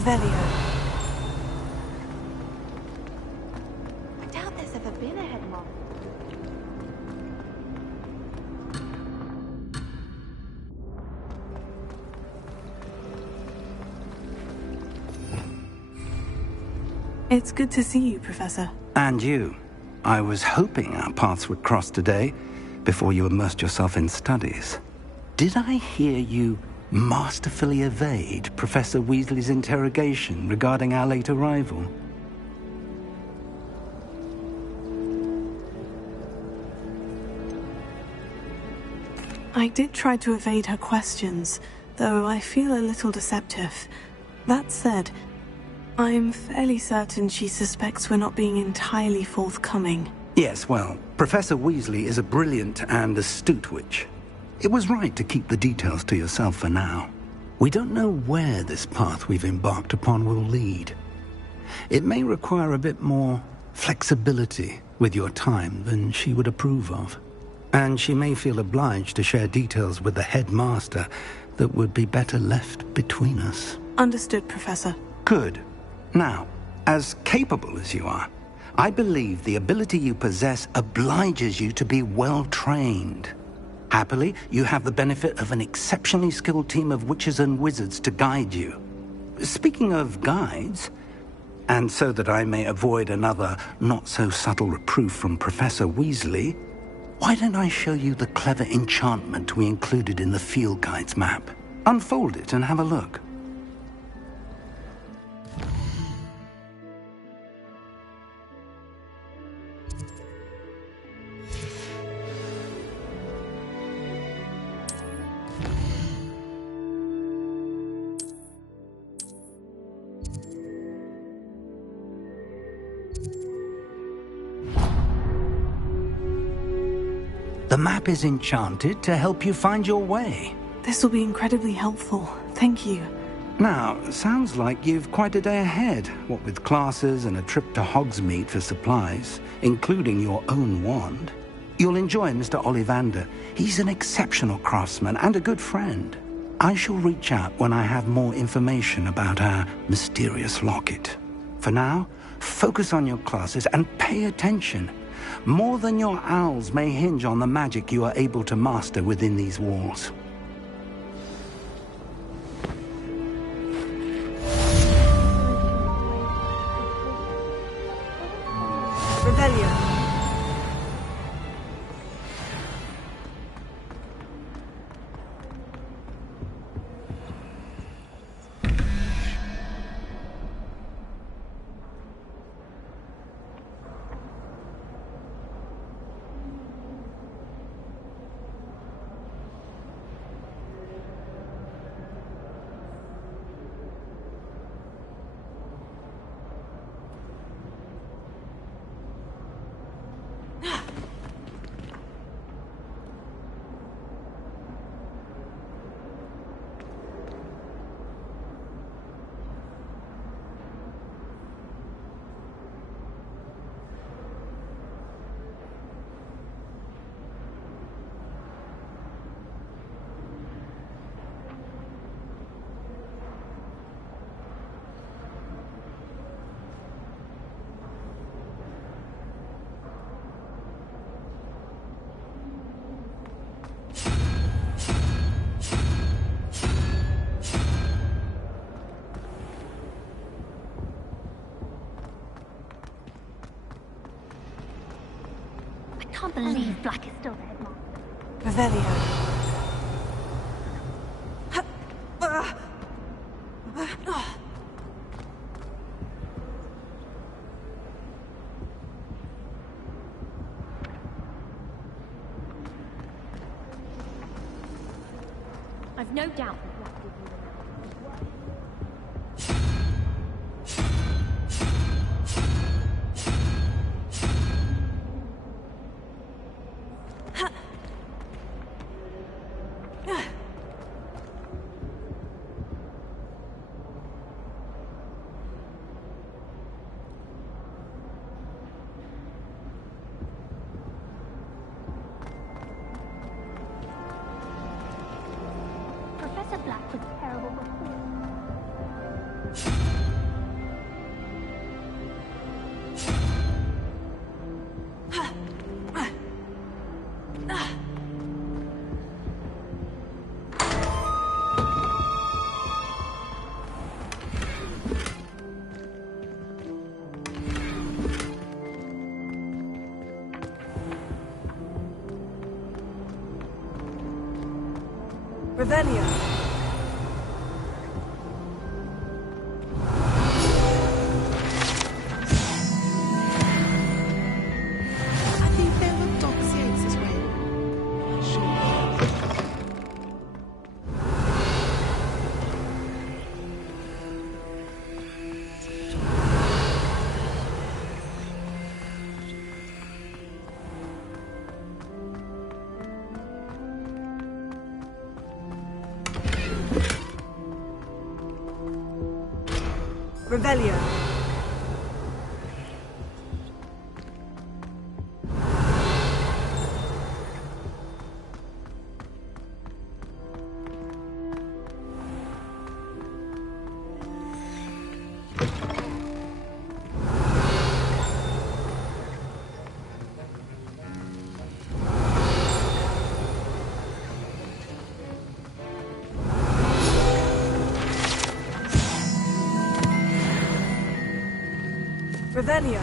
Revelio. I doubt there's ever been a headmaster. It's good to see you, Professor. And you. I was hoping our paths would cross today, before you immersed yourself in studies. Did I hear you masterfully evade Professor Weasley's interrogation regarding our late arrival? I did try to evade her questions, though I feel a little deceptive. That said, I'm fairly certain she suspects we're not being entirely forthcoming. Yes, well, Professor Weasley is a brilliant and astute witch. It was right to keep the details to yourself for now. We don't know where this path we've embarked upon will lead. It may require a bit more flexibility with your time than she would approve of. And she may feel obliged to share details with the headmaster that would be better left between us. Understood, Professor. Good. Now, as capable as you are, I believe the ability you possess obliges you to be well-trained. Happily, you have the benefit of an exceptionally skilled team of witches and wizards to guide you. Speaking of guides, and so that I may avoid another not-so-subtle reproof from Professor Weasley, why don't I show you the clever enchantment we included in the field guide's map? Unfold it and have a look. The map is enchanted to help you find your way. This will be incredibly helpful. Thank you. Now, sounds like you've quite a day ahead, what with classes and a trip to Hogsmead for supplies, including your own wand. You'll enjoy Mr. Ollivander. He's an exceptional craftsman and a good friend. I shall reach out when I have more information about our mysterious locket. For now, focus on your classes and pay attention. More than your owls may hinge on the magic you are able to master within these walls. Revelio. I can't believe Black is still the headmaster. Revelio. I've no doubt that Black will be around. Professor Black was terrible before. Revelio. I think there were dogs as well. Sure. Revelio. Revelio.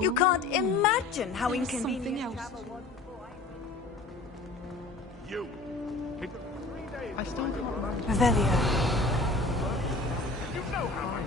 You can't imagine how There's inconvenient something else. travel was before You. It took 3 days. I still can't remember. Revelio. You know how I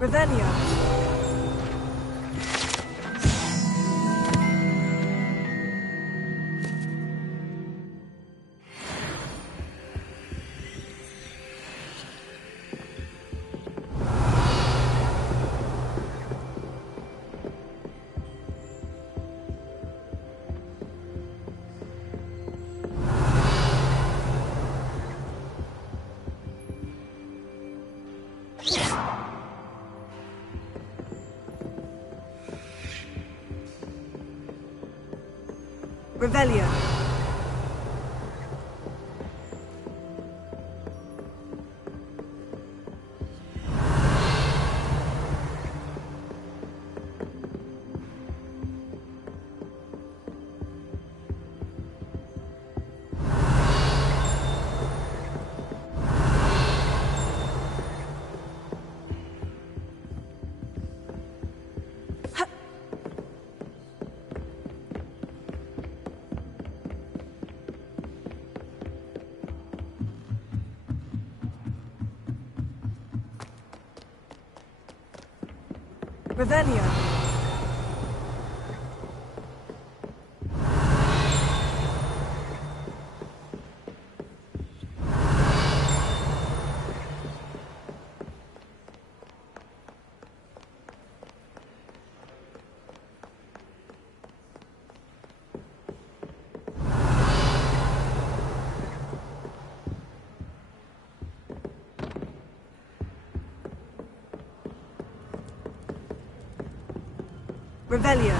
Revelio. Revelio. Revelio. Revelio.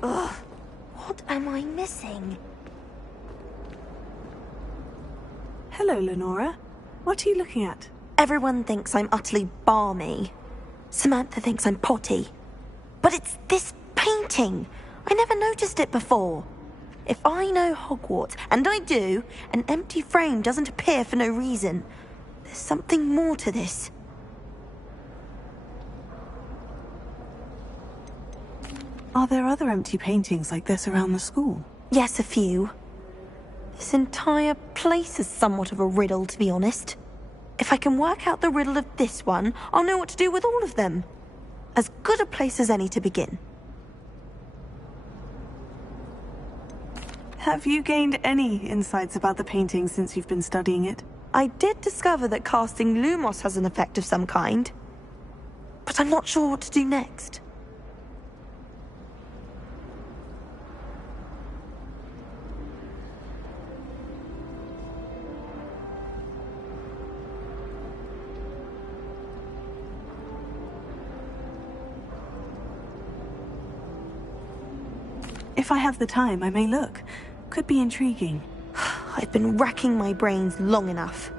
Ugh. What am I missing? Hello, Lenora. What are you looking at? Everyone thinks I'm utterly balmy. Samantha thinks I'm potty. But it's this painting! I never noticed it before. If I know Hogwarts, and I do, an empty frame doesn't appear for no reason. There's something more to this. Are there other empty paintings like this around the school? Yes, a few. This entire place is somewhat of a riddle, to be honest. If I can work out the riddle of this one, I'll know what to do with all of them. As good a place as any to begin. Have you gained any insights about the painting since you've been studying it? I did discover that casting Lumos has an effect of some kind. But I'm not sure what to do next. If I have the time, I may look. Could be intriguing. I've been racking my brains long enough.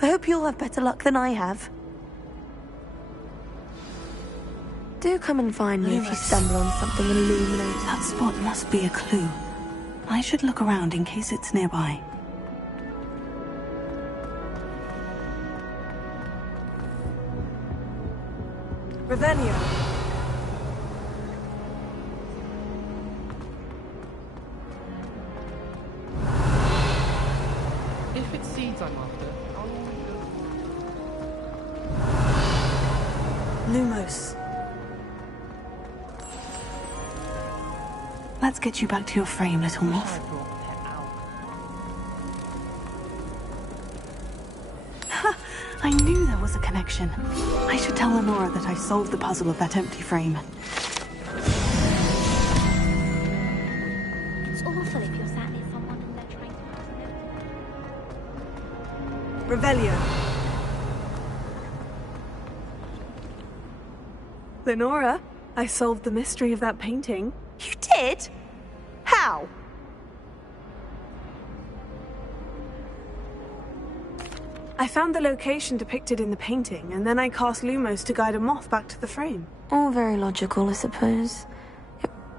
I hope you'll have better luck than I have. Do come and find me if you stumble on something illuminating. That spot must be a clue. I should look around in case it's nearby. Revelio. If it's seeds I'm after, I'll Lumos. Let's get you back to your frame, little moth. Ha! I knew there was a connection. I should tell Lenora that I solved the puzzle of that empty frame. It's awful if you're sat near someone and they're trying to Revelio. Lenora, I solved the mystery of that painting. You did? How? I found the location depicted in the painting, and then I cast Lumos to guide a moth back to the frame. All very logical, I suppose.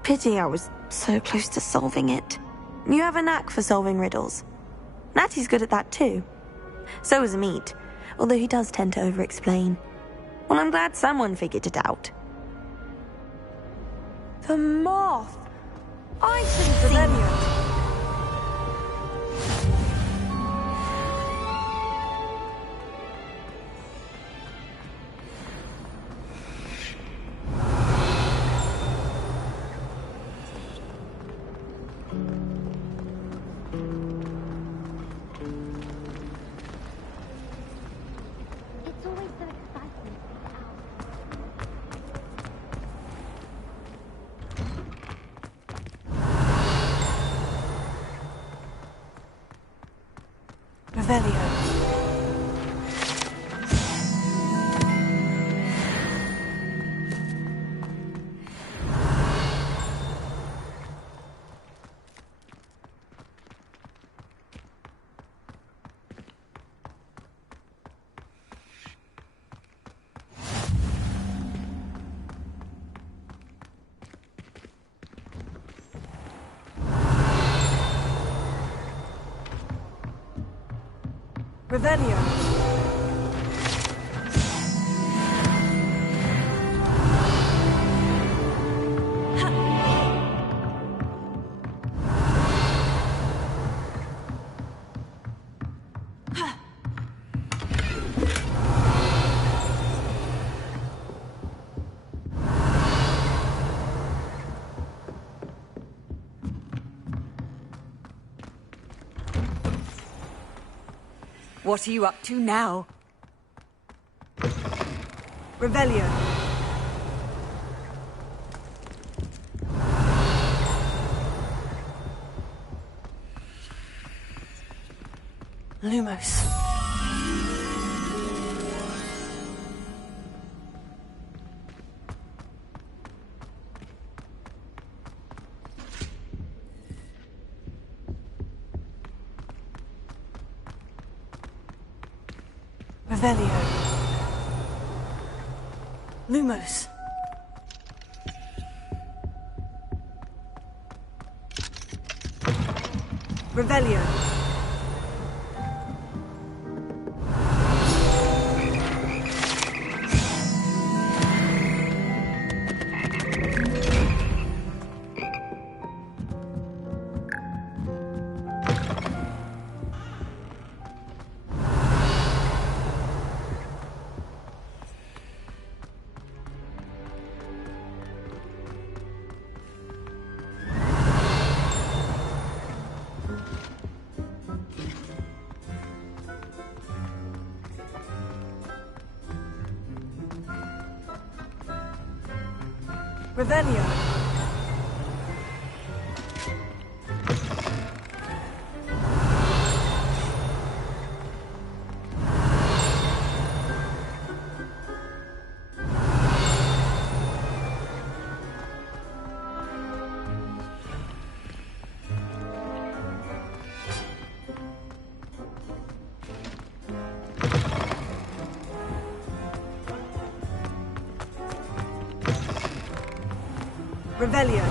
Pity I was so close to solving it. You have a knack for solving riddles. Natty's good at that too. So is Meat, although he does tend to over-explain. Well, I'm glad someone figured it out. The moth! I should have seen it. It's always so exciting to be out. Revelio. Revelio. What are you up to now? Revelio. Lumos. Revelio. Lumos. Revelio. Revelio. Revelio.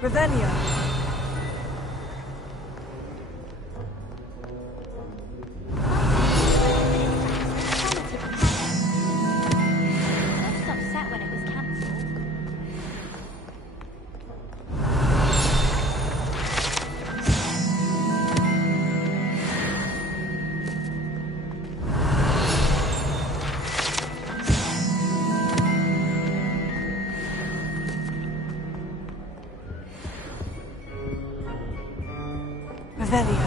Revelio. I was upset when it was cancelled. Revelio.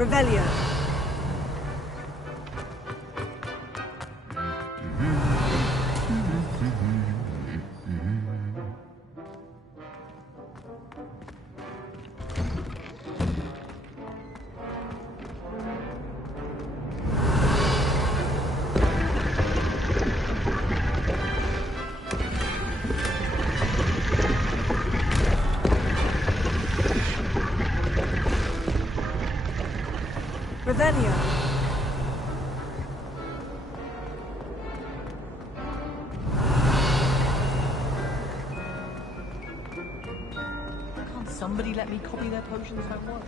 Revelio. Revelio. somebody let me copy their potions homework?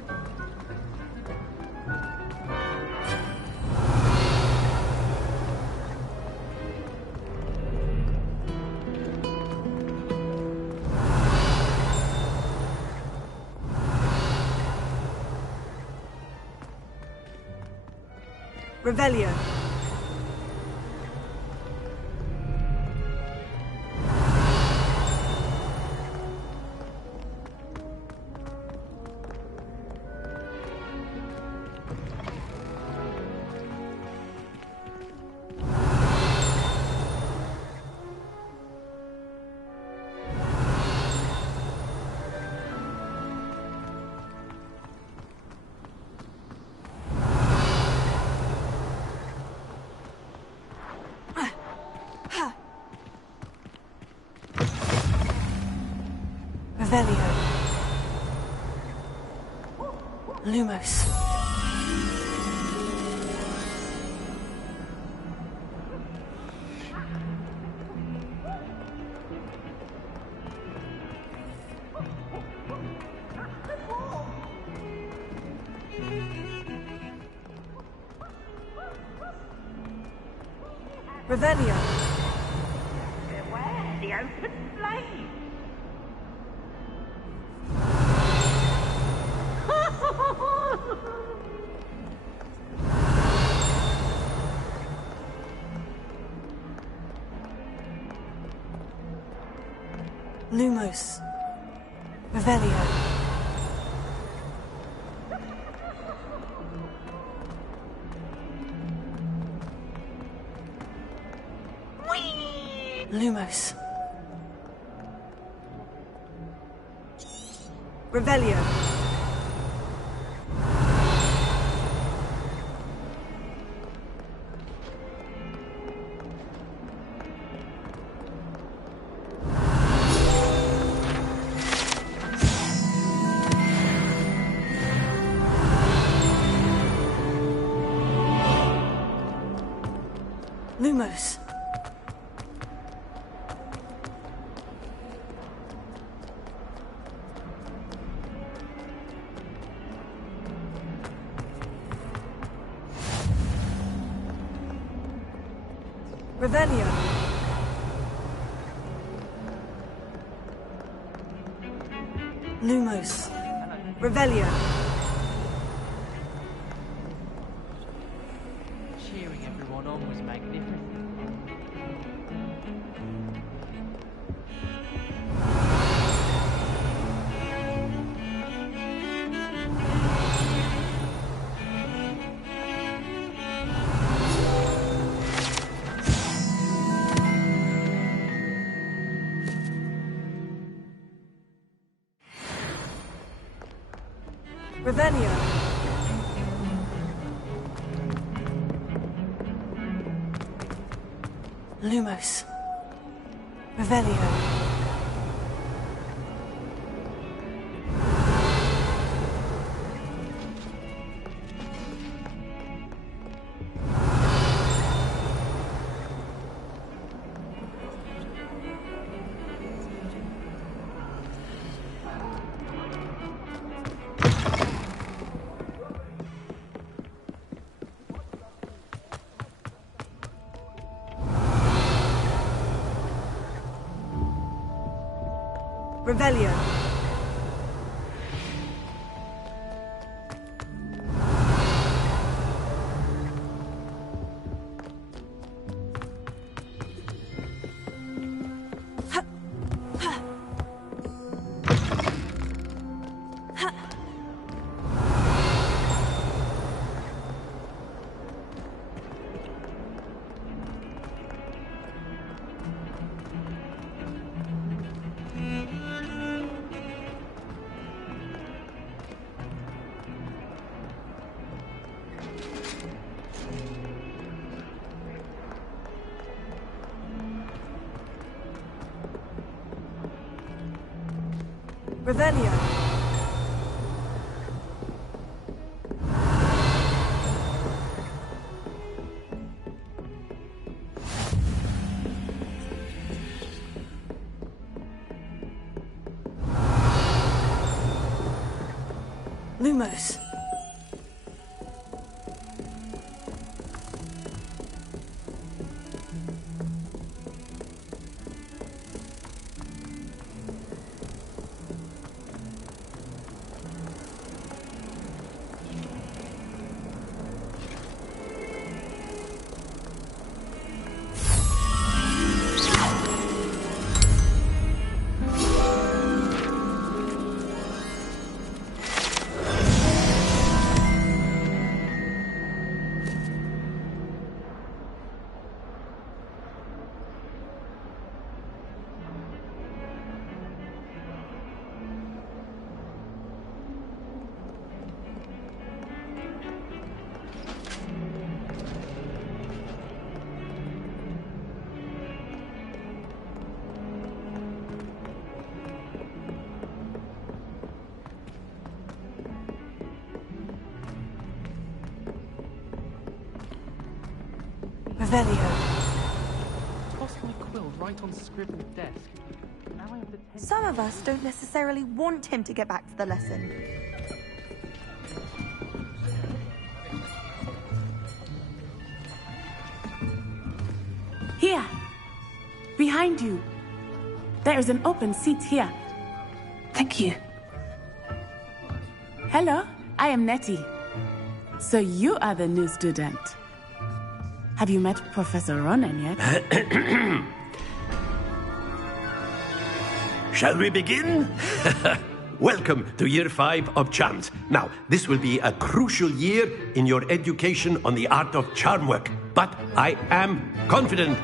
Revelio. Revelio. Lumos. Revelio. Beware the open flame. Lumos. Revelio. Lumos. Revelio. Lumos. Revelio. Lumos. Revelio. Cheering everyone on was magnificent. Revelio. Lumos. Revelio. Revelio. Revelio. Lumos. Revelio. Tossed my quill right on Scribble's desk. Now I have the Some of us don't necessarily want him to get back to the lesson. Here! Behind you! There is an open seat here. Thank you. Hello, I am Nettie. So you are the new student. Have you met Professor Ronan yet? Shall we begin? Welcome to Year 5 of Charms. Now, this will be a crucial year in your education on the art of charm work. But I am confident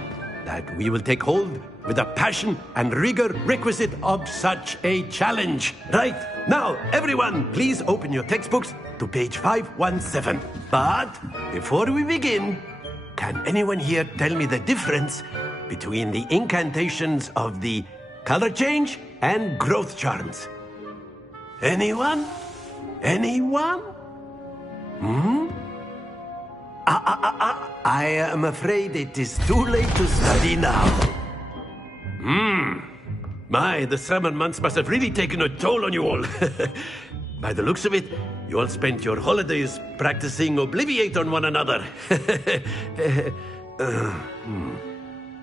that we will take hold with the passion and rigor requisite of such a challenge. Right, now, everyone, please open your textbooks to page 517. But before we begin, can anyone here tell me the difference between the incantations of the color change and growth charms? Anyone? Anyone? I am afraid it is too late to study now. My, the summer months must have really taken a toll on you all. By the looks of it, you all spent your holidays practicing Obliviate on one another.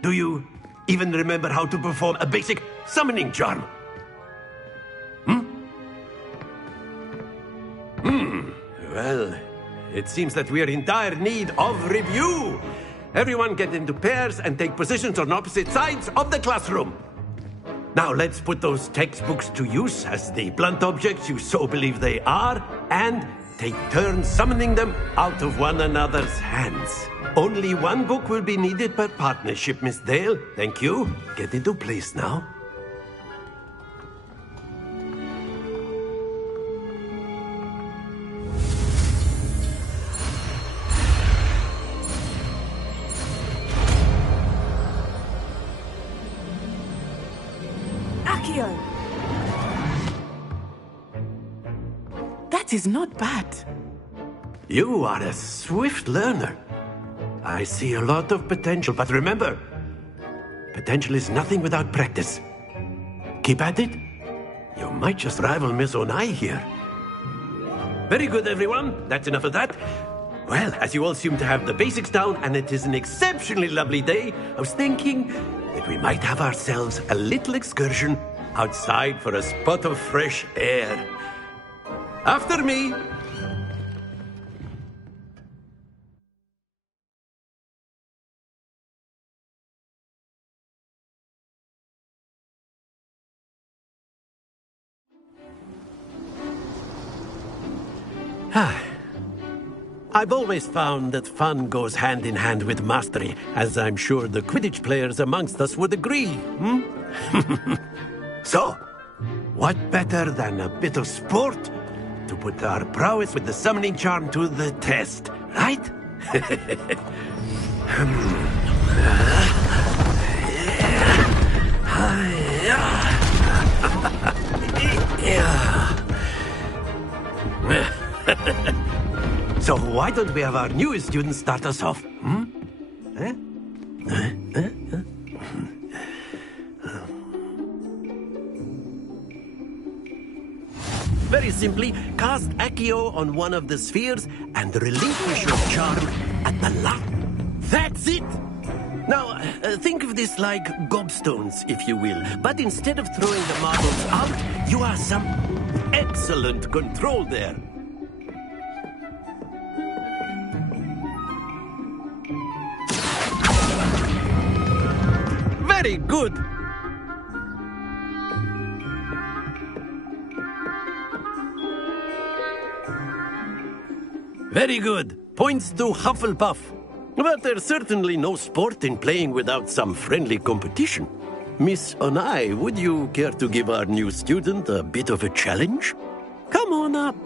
Do you even remember how to perform a basic summoning charm? Well, it seems that we are in dire need of review. Everyone get into pairs and take positions on opposite sides of the classroom. Now let's put those textbooks to use as the blunt objects you so believe they are, and take turns summoning them out of one another's hands. Only one book will be needed per partnership, Miss Dale. Thank you. Get into place now. That is not bad. You are a swift learner. I see a lot of potential, but remember, potential is nothing without practice. Keep at it. You might just rival Miss Onai here. Very good, everyone. That's enough of that. Well, as you all seem to have the basics down, and it is an exceptionally lovely day, I was thinking that we might have ourselves a little excursion outside for a spot of fresh air. After me. I've always found that fun goes hand in hand with mastery, as I'm sure the Quidditch players amongst us would agree. So, what better than a bit of sport to put our prowess with the summoning charm to the test, right? So why don't we have our newest student start us off? Very simply, cast Accio on one of the spheres and relinquish your charm at the last. That's it! Now, think of this like gobstones, if you will. But instead of throwing the marbles out, you are some excellent control there. Very good! Very good. Points to Hufflepuff. But there's certainly no sport in playing without some friendly competition. Miss Onai, would you care to give our new student a bit of a challenge? Come on up.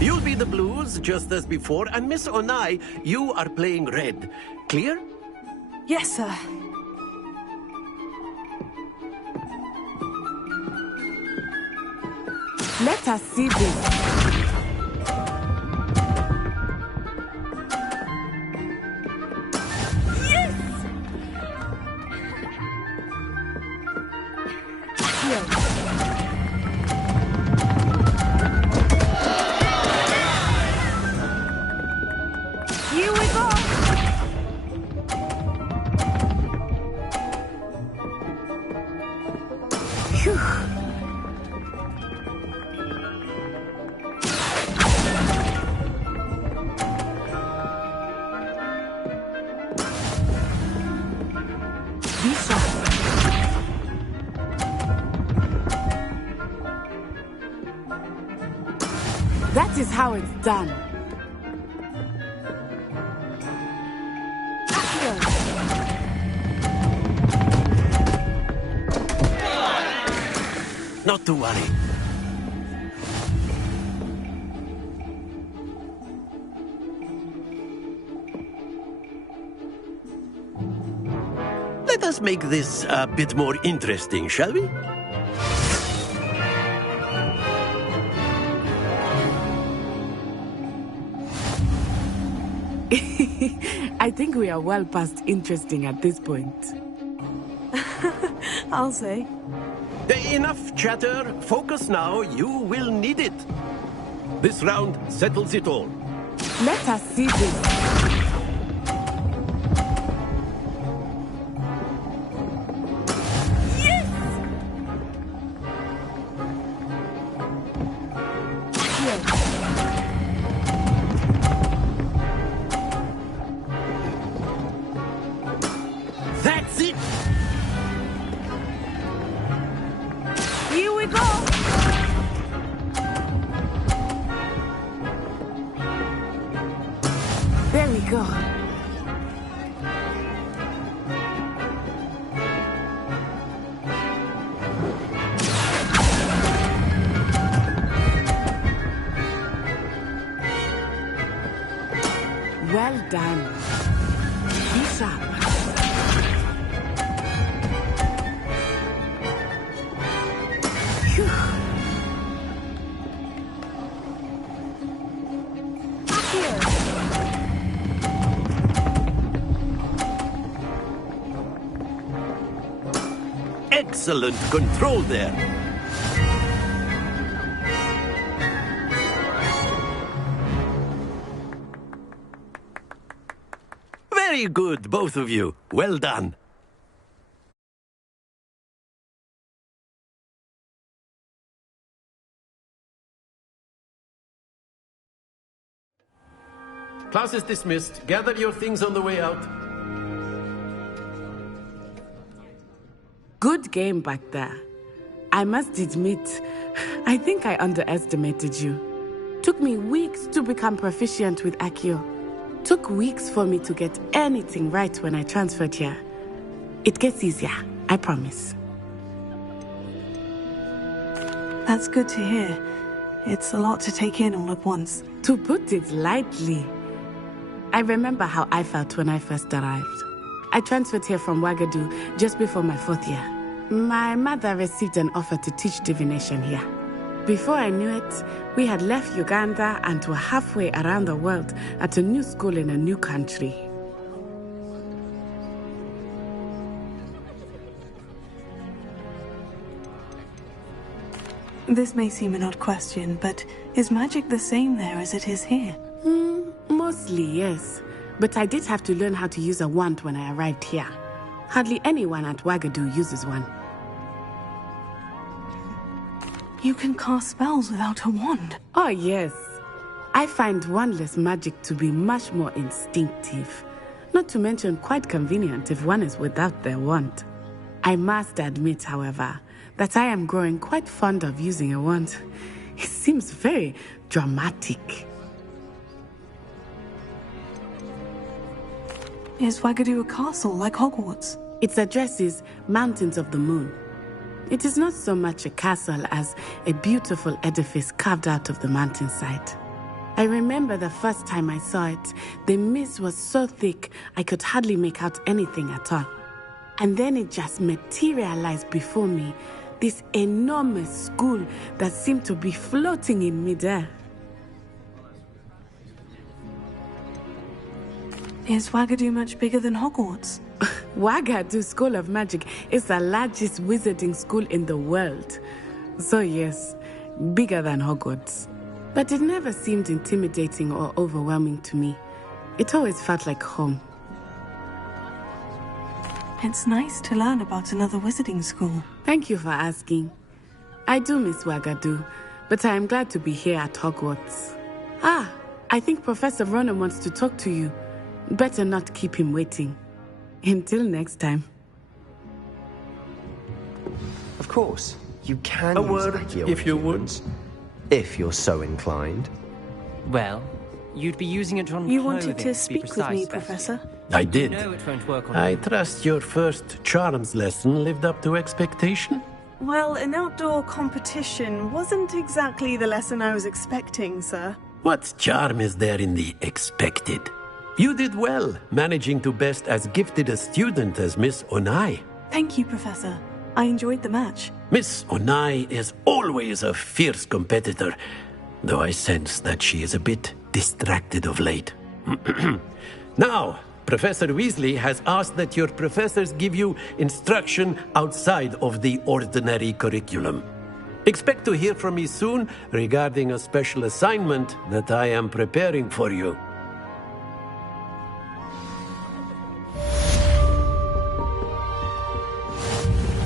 You'll be the blues, just as before, and Miss Onai, you are playing red. Clear? Yes, sir. Let us see this. Here we go! Phew. Lisa. That is how it's done. Not to worry. Let us make this a bit more interesting, shall we? I think we are well past interesting at this point. I'll say. Enough chatter. Focus now. You will need it. This round settles it all. Let us see this. Yes! That's it. Here we go! There we go. Well done. Be sharp. Phew. Excellent control there. Very good, both of you. Well done. Class is dismissed. Gather your things on the way out. Good game back there. I must admit, I think I underestimated you. Took me weeks to become proficient with Accio. Took weeks for me to get anything right when I transferred here. It gets easier, I promise. That's good to hear. It's a lot to take in all at once. To put it lightly, I remember how I felt when I first arrived. I transferred here from Ouagadougou just before my 4th year. My mother received an offer to teach divination here. Before I knew it, we had left Uganda and were halfway around the world at a new school in a new country. This may seem an odd question, but is magic the same there as it is here? Mostly, yes. But I did have to learn how to use a wand when I arrived here. Hardly anyone at Wagadu uses one. You can cast spells without a wand? Oh, yes. I find wandless magic to be much more instinctive. Not to mention quite convenient if one is without their wand. I must admit, however, that I am growing quite fond of using a wand. It seems very dramatic. Is Wagadu a castle like Hogwarts? Its address is Mountains of the Moon. It is not so much a castle as a beautiful edifice carved out of the mountainside. I remember the first time I saw it, the mist was so thick I could hardly make out anything at all. And then it just materialized before me, this enormous school that seemed to be floating in midair. Is Wagadu much bigger than Hogwarts? Wagadu School of Magic is the largest wizarding school in the world. So yes, bigger than Hogwarts. But it never seemed intimidating or overwhelming to me. It always felt like home. It's nice to learn about another wizarding school. Thank you for asking. I do miss Wagadu, but I am glad to be here at Hogwarts. I think Professor Ronan wants to talk to you. Better not keep him waiting. Until next time. Of course, you can A use word, Accio if you would. humans, if you're so inclined. Well, you'd be using it on You clothing, wanted to be speak with precise, me, Sebastian. Professor? I did. No, it won't work on I trust your first charms lesson lived up to expectation. Well, an outdoor competition wasn't exactly the lesson I was expecting, sir. What charm is there in the expected? You did well, managing to best as gifted a student as Miss Onai. Thank you, Professor. I enjoyed the match. Miss Onai is always a fierce competitor, though I sense that she is a bit distracted of late. Now, Professor Weasley has asked that your professors give you instruction outside of the ordinary curriculum. Expect to hear from me soon regarding a special assignment that I am preparing for you.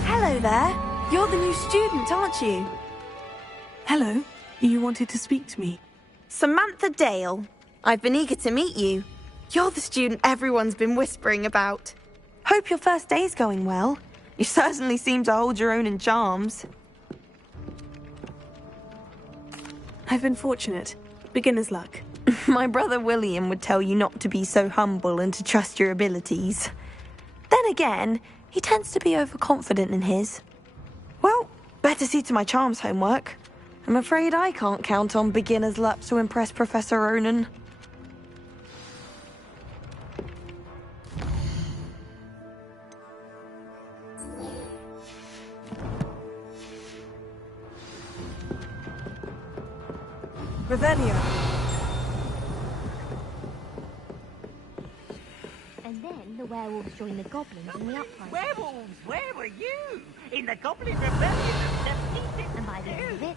Hello there. You're the new student, aren't you? Hello. You wanted to speak to me? Samantha Dale. I've been eager to meet you. You're the student everyone's been whispering about. Hope your first day's going well. You certainly seem to hold your own in charms. I've been fortunate. Beginner's luck. My brother William would tell you not to be so humble and to trust your abilities. Then again, he tends to be overconfident in his. Well, better see to my charms homework. I'm afraid I can't count on beginner's luck to impress Professor Ronan. Revelio. And then the werewolves join the goblins in the uprising. Werewolves, where were you? In the Goblin Rebellion of 1752. And by the end of it,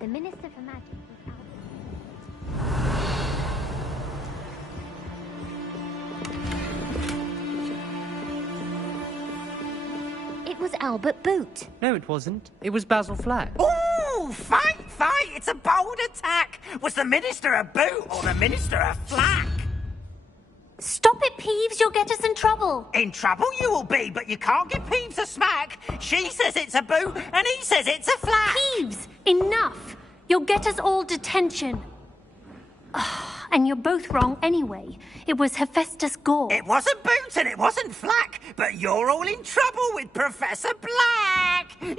the Minister for Magic was It was Albert Boot. No, it wasn't. It was Basil Flack. Ooh, fight! It's a bold attack! Was the Minister a boot or the Minister a flack? Stop it, Peeves, you'll get us in trouble. In trouble you will be, but you can't give Peeves a smack. She says it's a boot and he says it's a flack. Peeves, enough! You'll get us all detention. And you're both wrong anyway. It was Hephaestus Gore. It wasn't boot and it wasn't flack, but you're all in trouble with Professor Black.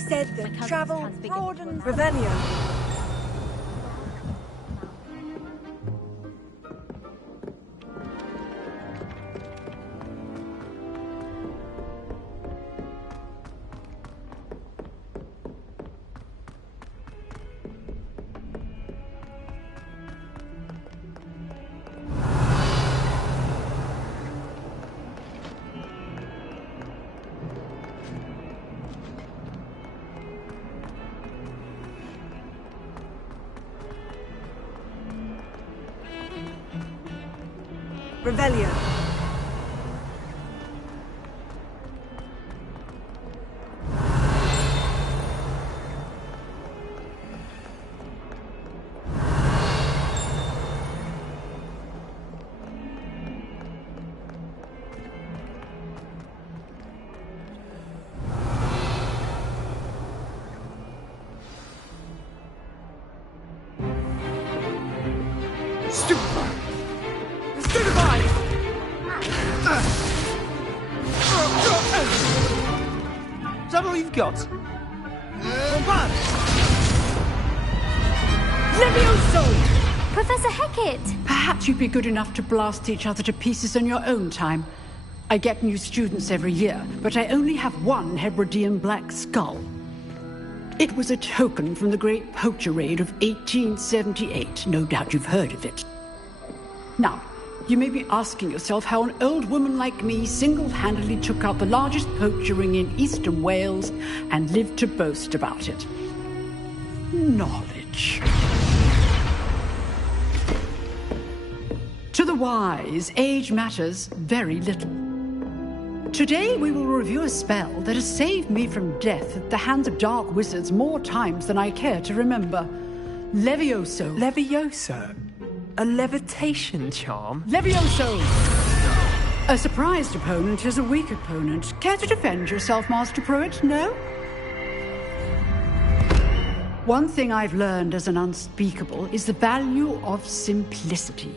always said that travel broadens Revelio. Revelio. Is that all you've got? Levioso! Professor Hecat! Perhaps you'd be good enough to blast each other to pieces in your own time. I get new students every year, but I only have one Hebridean black skull. It was a token from the Great Poacher Raid of 1878. No doubt you've heard of it. Now, you may be asking yourself how an old woman like me single-handedly took out the largest poacher ring in eastern Wales and lived to boast about it. Knowledge. To the wise, age matters very little. Today we will review a spell that has saved me from death at the hands of dark wizards more times than I care to remember. Levioso. Levioso? A levitation charm? Levioso! A surprised opponent is a weak opponent. Care to defend yourself, Master Pruitt? No? One thing I've learned as an unspeakable is the value of simplicity,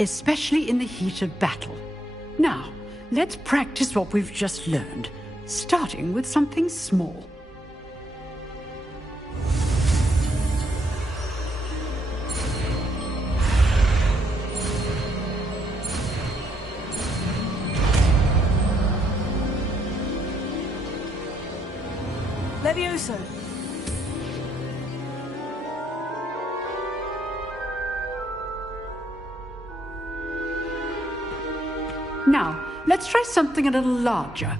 especially in the heat of battle. Now, let's practice what we've just learned, starting with something small. Levioso. Now, let's try something a little larger.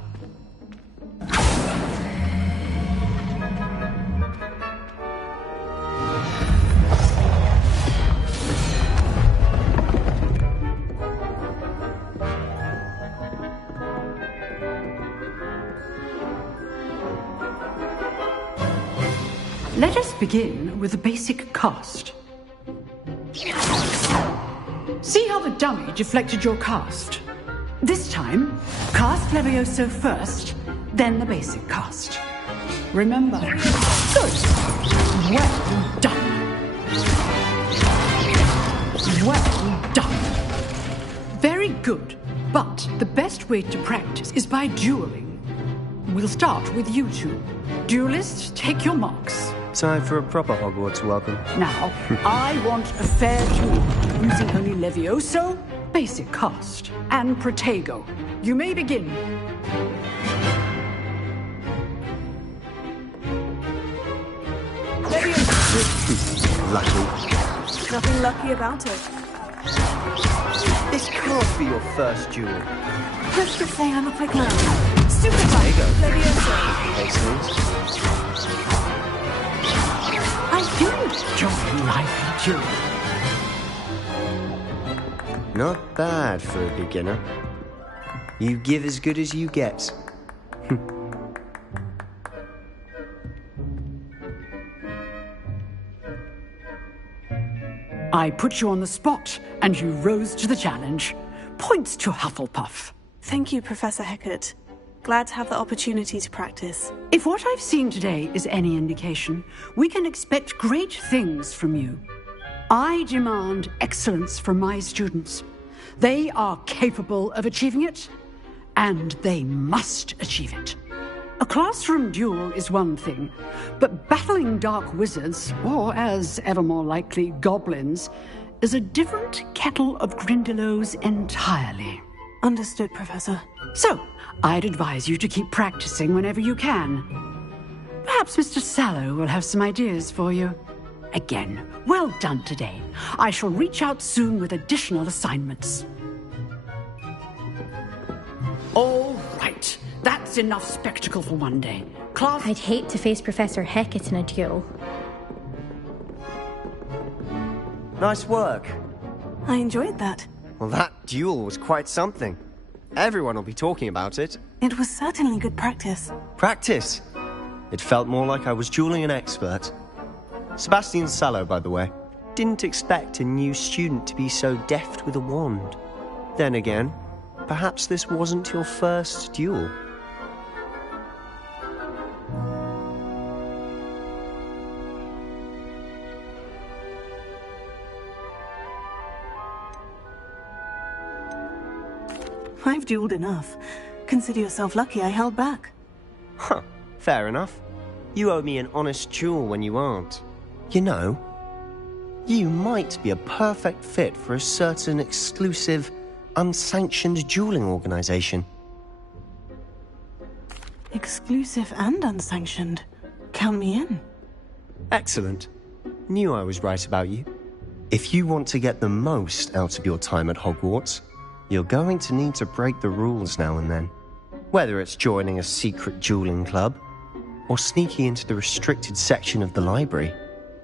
Let us begin with the basic cast. See how the dummy deflected your cast? This time, cast Levioso first, then the basic cast. Remember. Good. Well done. Well done. Very good. But the best way to practice is by dueling. We'll start with you two. Duelists, take your marks. Time for a proper Hogwarts welcome. Now, I want a fair duel, using only Levioso, basic cast, and Protego. You may begin. Lucky. Nothing lucky about it. This can't be your first duel. Let's just say I'm a quick learner. Super Protego. Levioso. Excellent. I do enjoy lively dueling. Not bad for a beginner. You give as good as you get. I put you on the spot, and you rose to the challenge. Points to Hufflepuff. Thank you, Professor Hecat. Glad to have the opportunity to practice. If what I've seen today is any indication, we can expect great things from you. I demand excellence from my students. They are capable of achieving it, and they must achieve it. A classroom duel is one thing, but battling dark wizards, or as ever more likely, goblins, is a different kettle of Grindylows entirely. Understood, Professor. So, I'd advise you to keep practicing whenever you can. Perhaps Mr. Sallow will have some ideas for you. Again, well done today. I shall reach out soon with additional assignments. All right. That's enough spectacle for one day. Class... I'd hate to face Professor Hecat in a duel. Nice work. I enjoyed that. Well, that duel was quite something. Everyone will be talking about it. It was certainly good practice. Practice? It felt more like I was dueling an expert. Sebastian Sallow, by the way. Didn't expect a new student to be so deft with a wand. Then again, perhaps this wasn't your first duel. I've dueled enough. Consider yourself lucky I held back. Huh, fair enough. You owe me an honest duel when you aren't. You know, you might be a perfect fit for a certain exclusive, unsanctioned dueling organization. Exclusive and unsanctioned. Count me in. Excellent. Knew I was right about you. If you want to get the most out of your time at Hogwarts, you're going to need to break the rules now and then. Whether it's joining a secret dueling club, or sneaking into the restricted section of the library,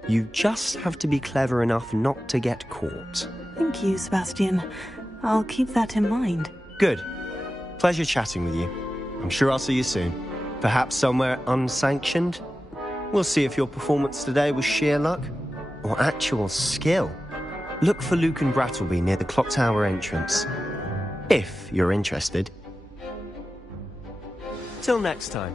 you just have to be clever enough not to get caught. Thank you, Sebastian. I'll keep that in mind. Good. Pleasure chatting with you. I'm sure I'll see you soon. Perhaps somewhere unsanctioned? We'll see if your performance today was sheer luck, or actual skill. Look for Luke and Brattleby near the clock tower entrance. If you're interested. Till next time.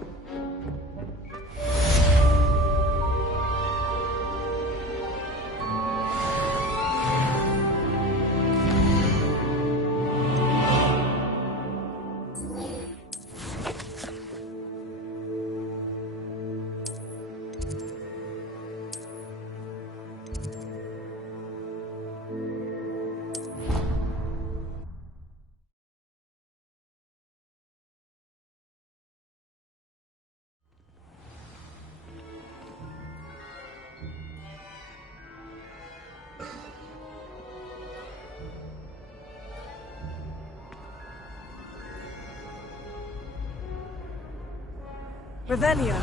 Revelio.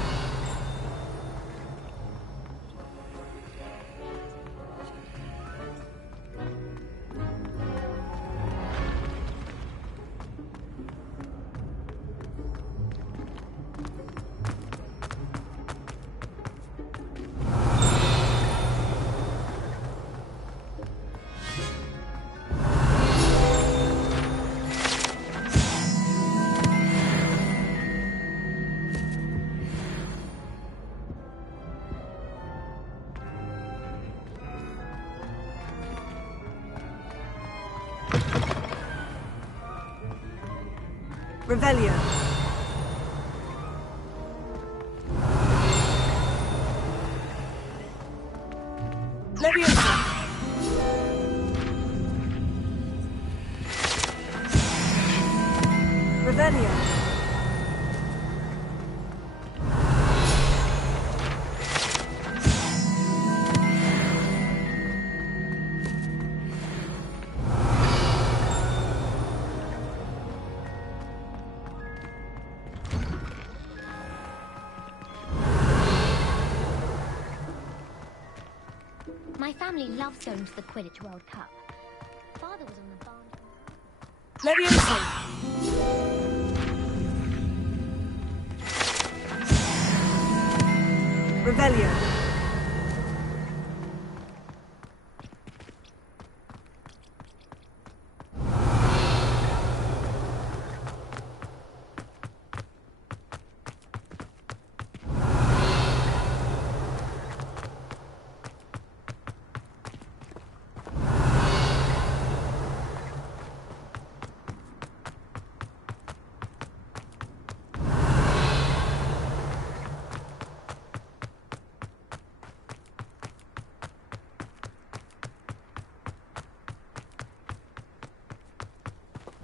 Revelio. Leviosa. Revelio. My family loves going to the Quidditch World Cup. Father was on the barn. Leviosa. Revelio.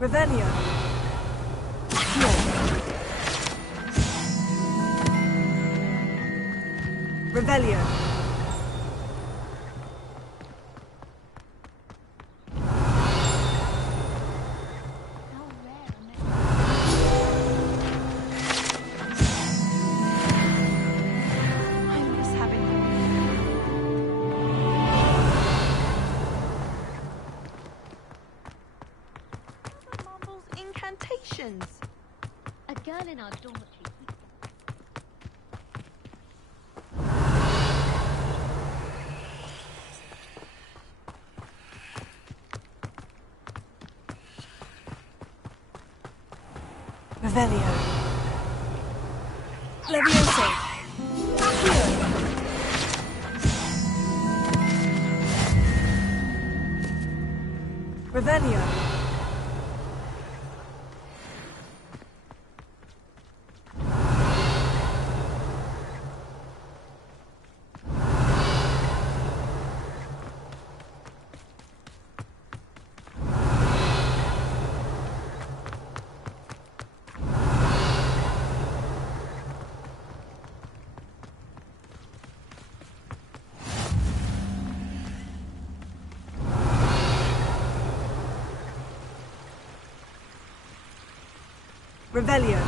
Revelio. Revelio. A girl in our dormitory. Revelio. Levioso. Revelio. Revelio.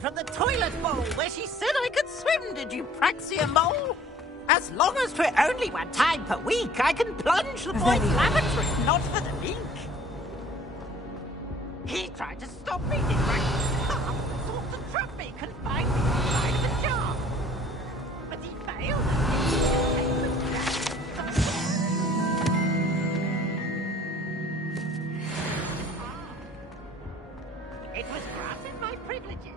From the toilet bowl where she said I could swim, did you Praxia mole? As long as 'twere only 1 time per week, I can plunge the boy's lavatory, not for the leak. He tried to stop me, did right? Sought to trap me, confined me inside the jar. But he failed. It was granted my privileges.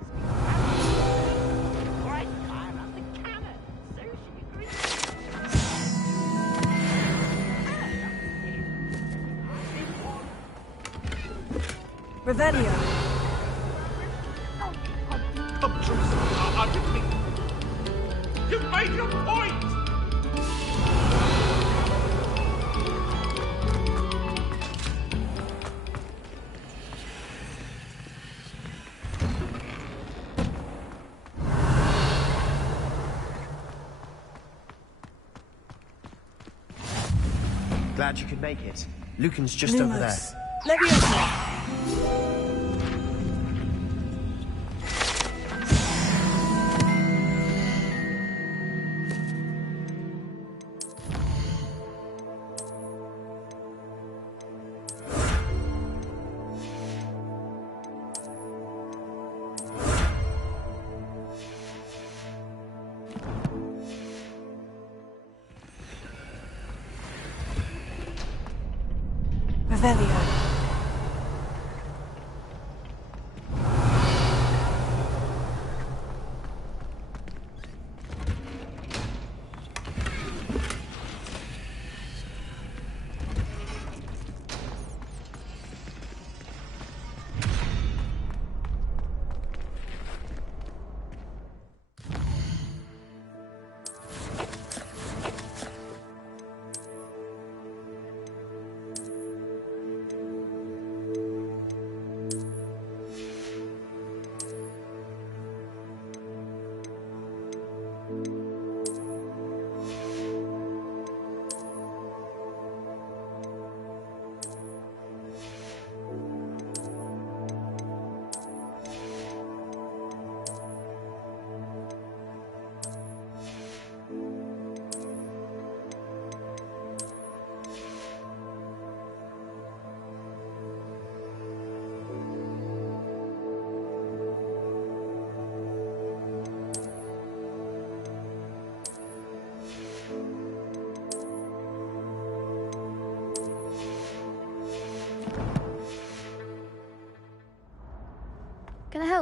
Revelio. You've made your point! Glad you could make it. Lucan's just over there. Levioso. Revelio.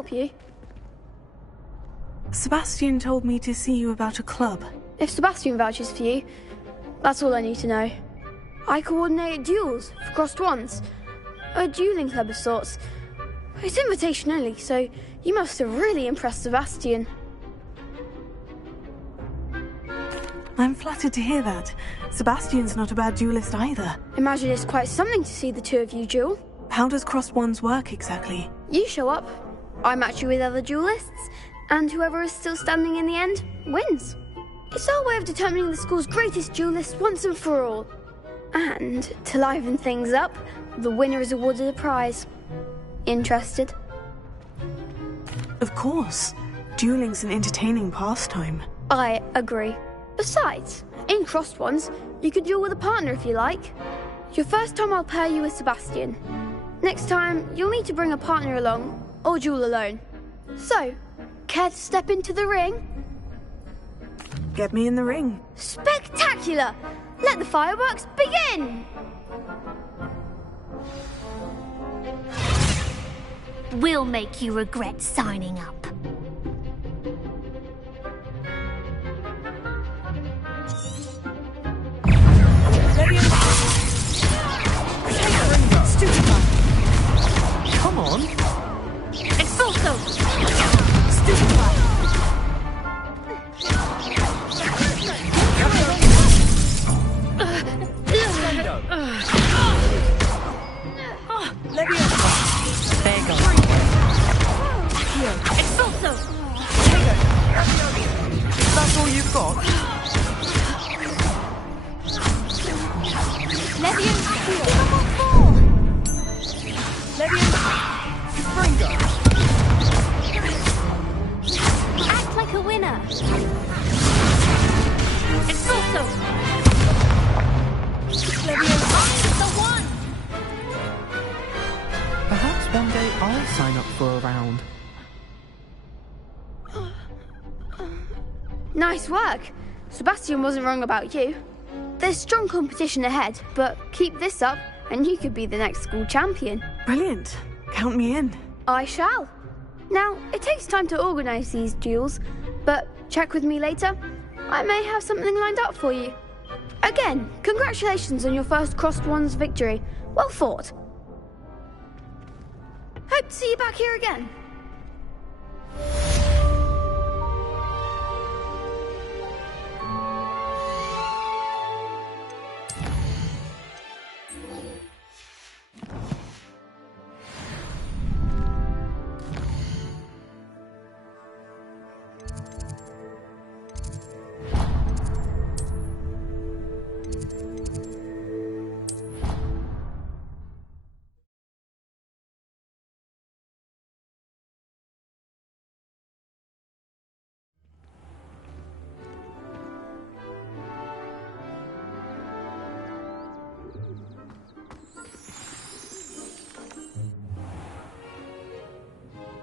help you? Sebastian told me to see you about a club. If Sebastian vouches for you, that's all I need to know. I coordinate duels for crossed wands. A dueling club of sorts. It's invitation only, so you must have really impressed Sebastian. I'm flattered to hear that. Sebastian's not a bad duelist either. Imagine it's quite something to see the two of you duel. How does crossed wands work exactly? You show up, I match you with other duelists, and whoever is still standing in the end wins. It's our way of determining the school's greatest duelist once and for all. And to liven things up, the winner is awarded a prize. Interested? Of course. Dueling's an entertaining pastime. I agree. Besides, in crossed ones, you could duel with a partner if you like. Your first time I'll pair you with Sebastian. Next time, you'll need to bring a partner along, or duel alone. So, care to step into the ring? Get me in the ring. Spectacular! Let the fireworks begin! We'll make you regret signing up. Come on! Expulso! Stupefy! There you go. Expulso! That's all you've got? Act like a winner! Expulso! The one! Perhaps one day I'll sign up for a round. Nice work. Sebastian wasn't wrong about you. There's strong competition ahead, but keep this up and you could be the next school champion. Brilliant. Count me in. I shall. Now, it takes time to organise these duels, but check with me later. I may have something lined up for you. Again, congratulations on your first crossed wands victory. Well fought. Hope to see you back here again.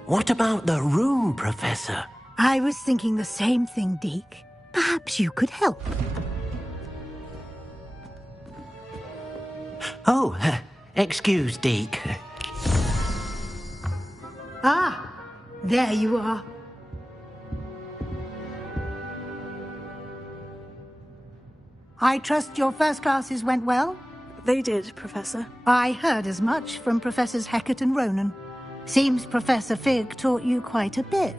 What about the room, Professor? I was thinking the same thing, Deke. Perhaps you could help. Oh, excuse, Deke. Ah, there you are. I trust your first classes went well? They did, Professor. I heard as much from Professors Hecat and Ronan. Seems Professor Fig taught you quite a bit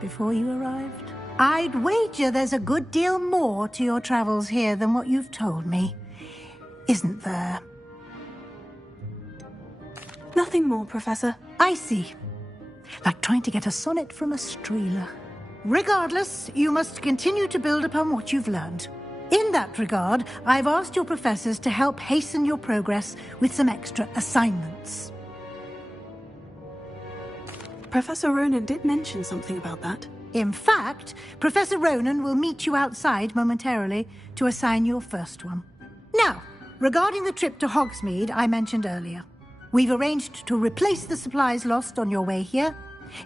before you arrived. I'd wager there's a good deal more to your travels here than what you've told me. Isn't there? Nothing more, Professor. I see. Like trying to get a sonnet from a streeler. Regardless, you must continue to build upon what you've learned. In that regard, I've asked your professors to help hasten your progress with some extra assignments. Professor Ronan did mention something about that. In fact, Professor Ronan will meet you outside momentarily to assign your first one. Now, regarding the trip to Hogsmead I mentioned earlier, we've arranged to replace the supplies lost on your way here,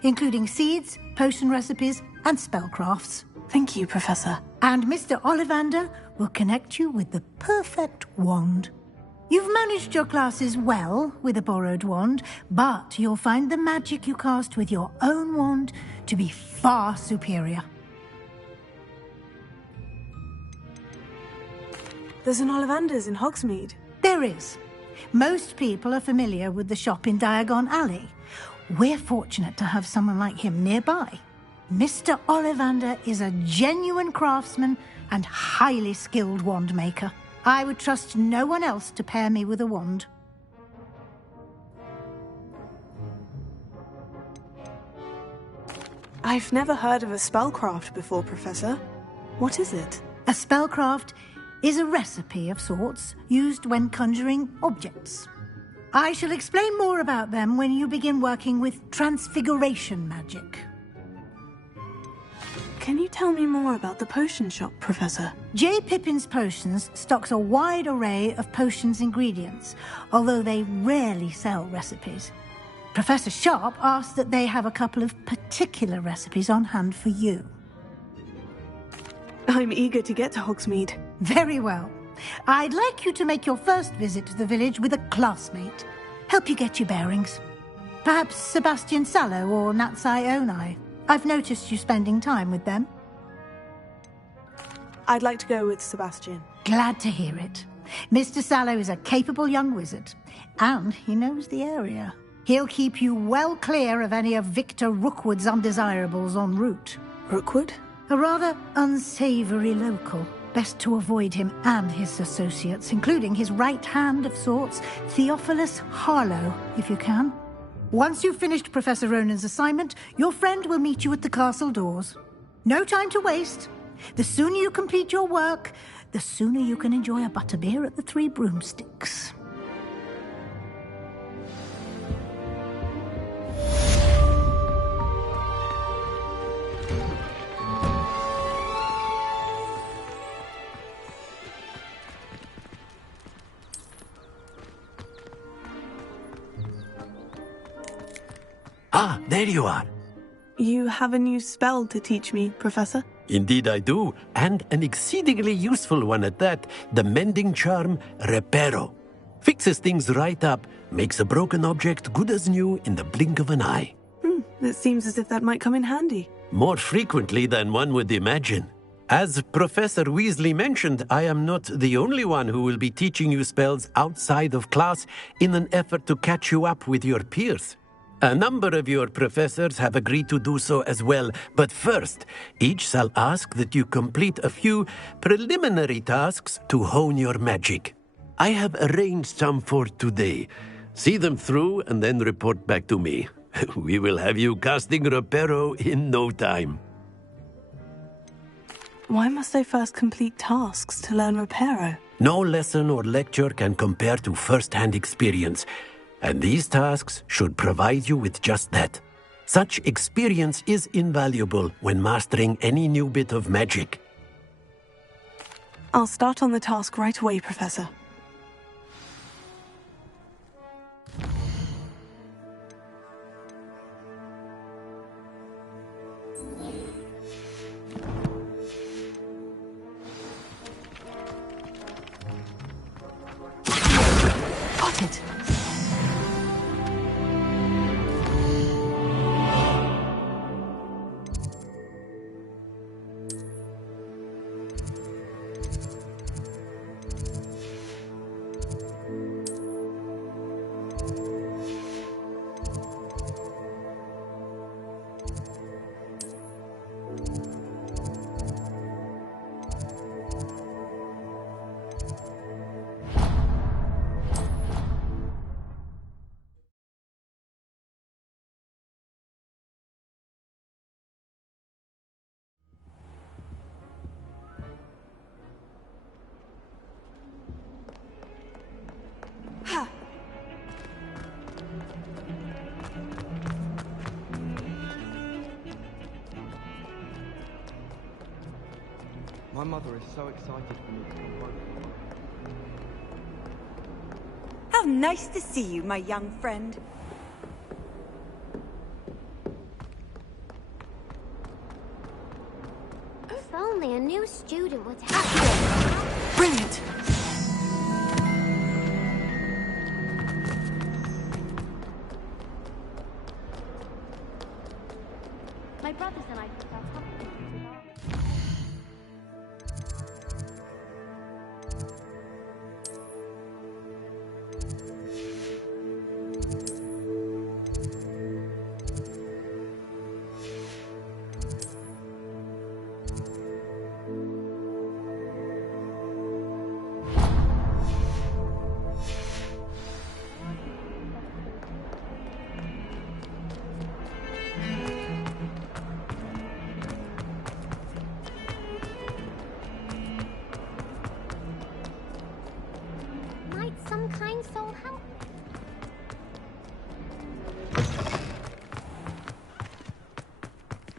including seeds, potion recipes, and spellcrafts. Thank you, Professor. And Mr. Ollivander will connect you with the perfect wand. You've managed your classes well with a borrowed wand, but you'll find the magic you cast with your own wand to be far superior. There's an Ollivander's in Hogsmead. There is. Most people are familiar with the shop in Diagon Alley. We're fortunate to have someone like him nearby. Mr. Ollivander is a genuine craftsman and highly skilled wand maker. I would trust no one else to pair me with a wand. I've never heard of a spellcraft before, Professor. What is it? A spellcraft is a recipe of sorts used when conjuring objects. I shall explain more about them when you begin working with transfiguration magic. Can you tell me more about the potion shop, Professor? J. Pippin's Potions stocks a wide array of potions ingredients, although they rarely sell recipes. Professor Sharp asked that they have a couple of particular recipes on hand for you. I'm eager to get to Hogsmead. Very well. I'd like you to make your first visit to the village with a classmate. Help you get your bearings. Perhaps Sebastian Sallow or Natsai Onai. I've noticed you spending time with them. I'd like to go with Sebastian. Glad to hear it. Mr. Sallow is a capable young wizard, and he knows the area. He'll keep you well clear of any of Victor Rookwood's undesirables en route. Rookwood? A rather unsavoury local. Best to avoid him and his associates, including his right hand of sorts, Theophilus Harlow, if you can. Once you've finished Professor Ronan's assignment, your friend will meet you at the castle doors. No time to waste. The sooner you complete your work, the sooner you can enjoy a butterbeer at the Three Broomsticks. Ah, there you are. You have a new spell to teach me, Professor? Indeed I do, and an exceedingly useful one at that. The mending charm, Reparo. Fixes things right up, makes a broken object good as new in the blink of an eye. It seems as if that might come in handy. More frequently than one would imagine. As Professor Weasley mentioned, I am not the only one who will be teaching you spells outside of class in an effort to catch you up with your peers. A number of your professors have agreed to do so as well, but first, each shall ask that you complete a few preliminary tasks to hone your magic. I have arranged some for today. See them through and then report back to me. We will have you casting Reparo in no time. Why must I first complete tasks to learn Reparo? No lesson or lecture can compare to first-hand experience. And these tasks should provide you with just that. Such experience is invaluable when mastering any new bit of magic. I'll start on the task right away, Professor. Got it. My mother is so excited for me to come home. How nice to see you, my young friend. If only a new student would have... Brilliant! My brothers and I took our puppets with our... Might some kind soul help?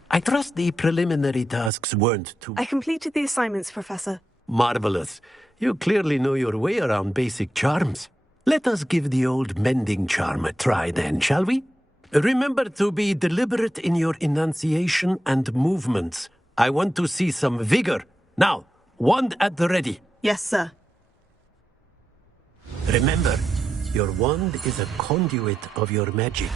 I trust the preliminary tasks weren't too... I completed the assignments, Professor. Marvelous. You clearly know your way around basic charms. Let us give the old mending charm a try then, shall we? Remember to be deliberate in your enunciation and movements. I want to see some vigor. Now, wand at the ready. Yes, sir. Remember, your wand is a conduit of your magic.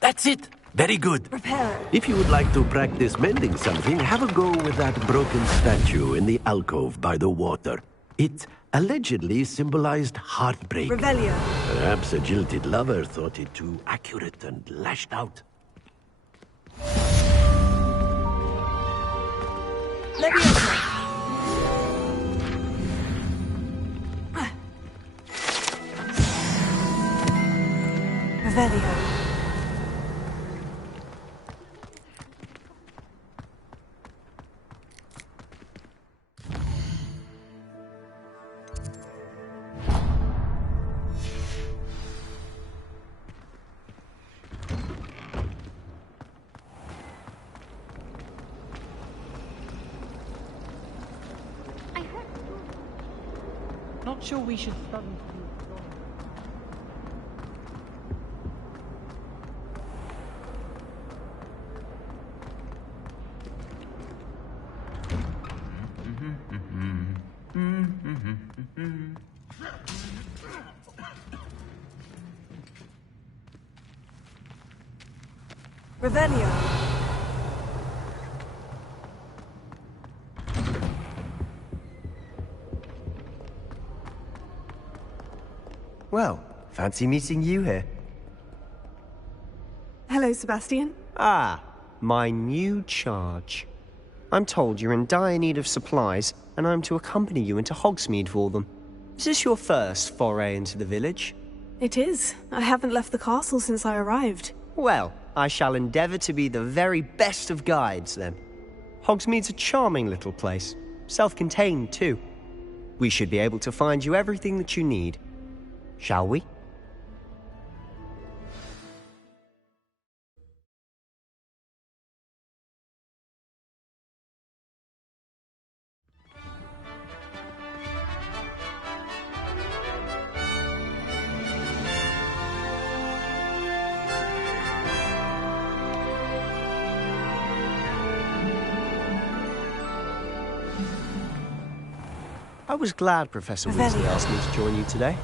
That's it. Very good. Prepare. If you would like to practice mending something, have a go with that broken statue in the alcove by the water. It allegedly symbolized heartbreak. Revelio. Perhaps a jilted lover thought it too accurate and lashed out. Leviosa. Revelio. Not sure we should study. Revelio. Well, fancy meeting you here. Hello, Sebastian. Ah, my new charge. I'm told you're in dire need of supplies, and I'm to accompany you into Hogsmead for them. Is this your first foray into the village? It is. I haven't left the castle since I arrived. Well, I shall endeavour to be the very best of guides, then. Hogsmead's a charming little place. Self-contained, too. We should be able to find you everything that you need. Shall we? I was glad Professor Weasley asked me to join you today.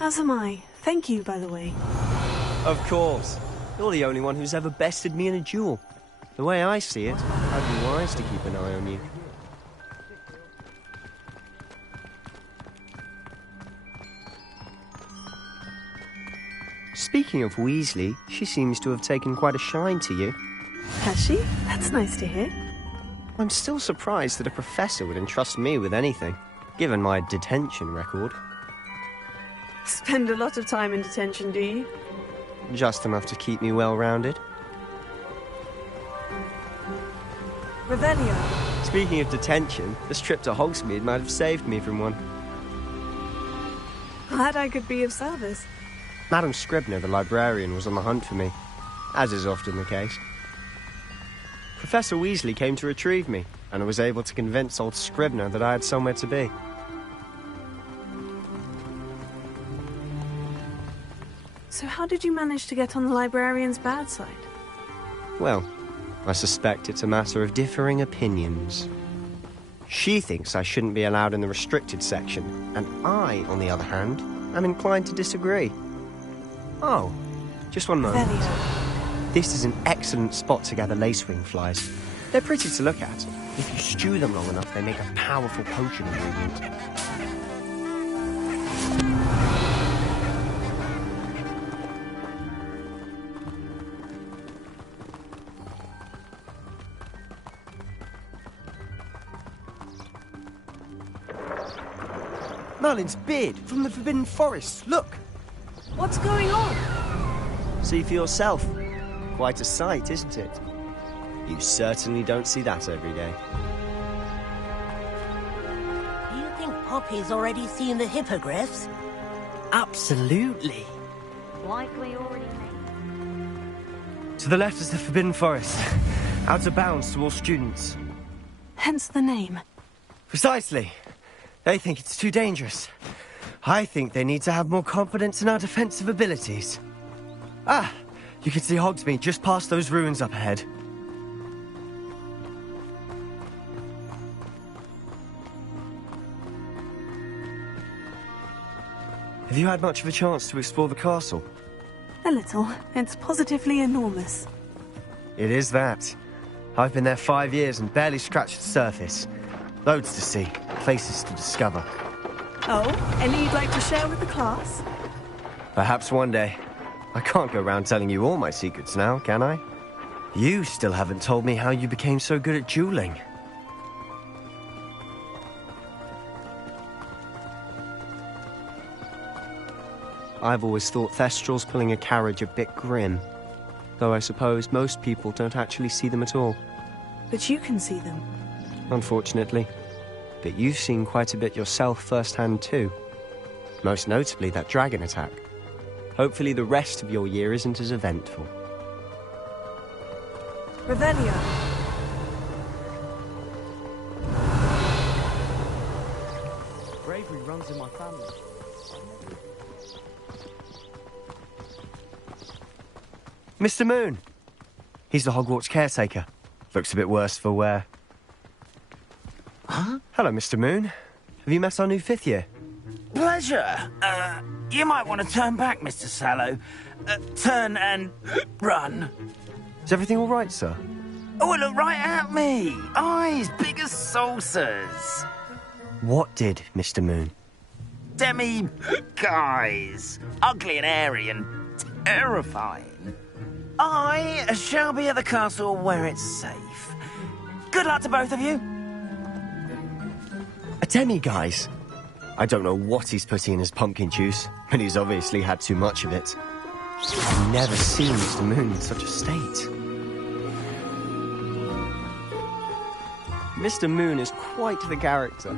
As am I. Thank you, by the way. Of course. You're the only one who's ever bested me in a duel. The way I see it, I'd be wise to keep an eye on you. Speaking of Weasley, she seems to have taken quite a shine to you. Has she? That's nice to hear. I'm still surprised that a professor would entrust me with anything, given my detention record. Spend a lot of time in detention, do you? Just enough to keep me well-rounded. Revelio. Speaking of detention, this trip to Hogsmead might have saved me from one. Glad I could be of service. Madam Scribner, the librarian, was on the hunt for me, as is often the case. Professor Weasley came to retrieve me, and I was able to convince old Scribner that I had somewhere to be. So how did you manage to get on the librarian's bad side? Well, I suspect it's a matter of differing opinions. She thinks I shouldn't be allowed in the restricted section, and I, on the other hand, am inclined to disagree. Oh, just one moment. This is an excellent spot to gather lacewing flies. They're pretty to look at. If you stew them long enough, they make a powerful potion ingredient. Merlin's beard from the Forbidden Forest. Look! What's going on? See for yourself. Quite a sight, isn't it? You certainly don't see that every day. Do you think Poppy's already seen the hippogriffs? Absolutely. Like we already made. To the left is the Forbidden Forest. Out of bounds to all students. Hence the name. Precisely. They think it's too dangerous. I think they need to have more confidence in our defensive abilities. Ah, you can see Hogsmead just past those ruins up ahead. Have you had much of a chance to explore the castle? A little. It's positively enormous. It is that. I've been there 5 years and barely scratched the surface. Loads to see, places to discover. Oh, any you'd like to share with the class? Perhaps one day. I can't go around telling you all my secrets now, can I? You still haven't told me how you became so good at dueling. I've always thought Thestrals pulling a carriage a bit grim. Though I suppose most people don't actually see them at all. But you can see them. Unfortunately. But you've seen quite a bit yourself firsthand too. Most notably that dragon attack. Hopefully the rest of your year isn't as eventful. Revelio. Bravery runs in my family. Mr. Moon! He's the Hogwarts caretaker. Looks a bit worse for wear. Huh? Hello, Mr. Moon. Have you met our new 5th year? Pleasure. You might want to turn back, Mr. Sallow. Turn and run. Is everything all right, sir? Oh, look right at me. Eyes big as saucers. What did, Mr. Moon? Guys. Ugly and airy and terrifying. I shall be at the castle where it's safe. Good luck to both of you. A demi-guise? I don't know what he's putting in his pumpkin juice, but he's obviously had too much of it. I've never seen Mr. Moon in such a state. Mr. Moon is quite the character.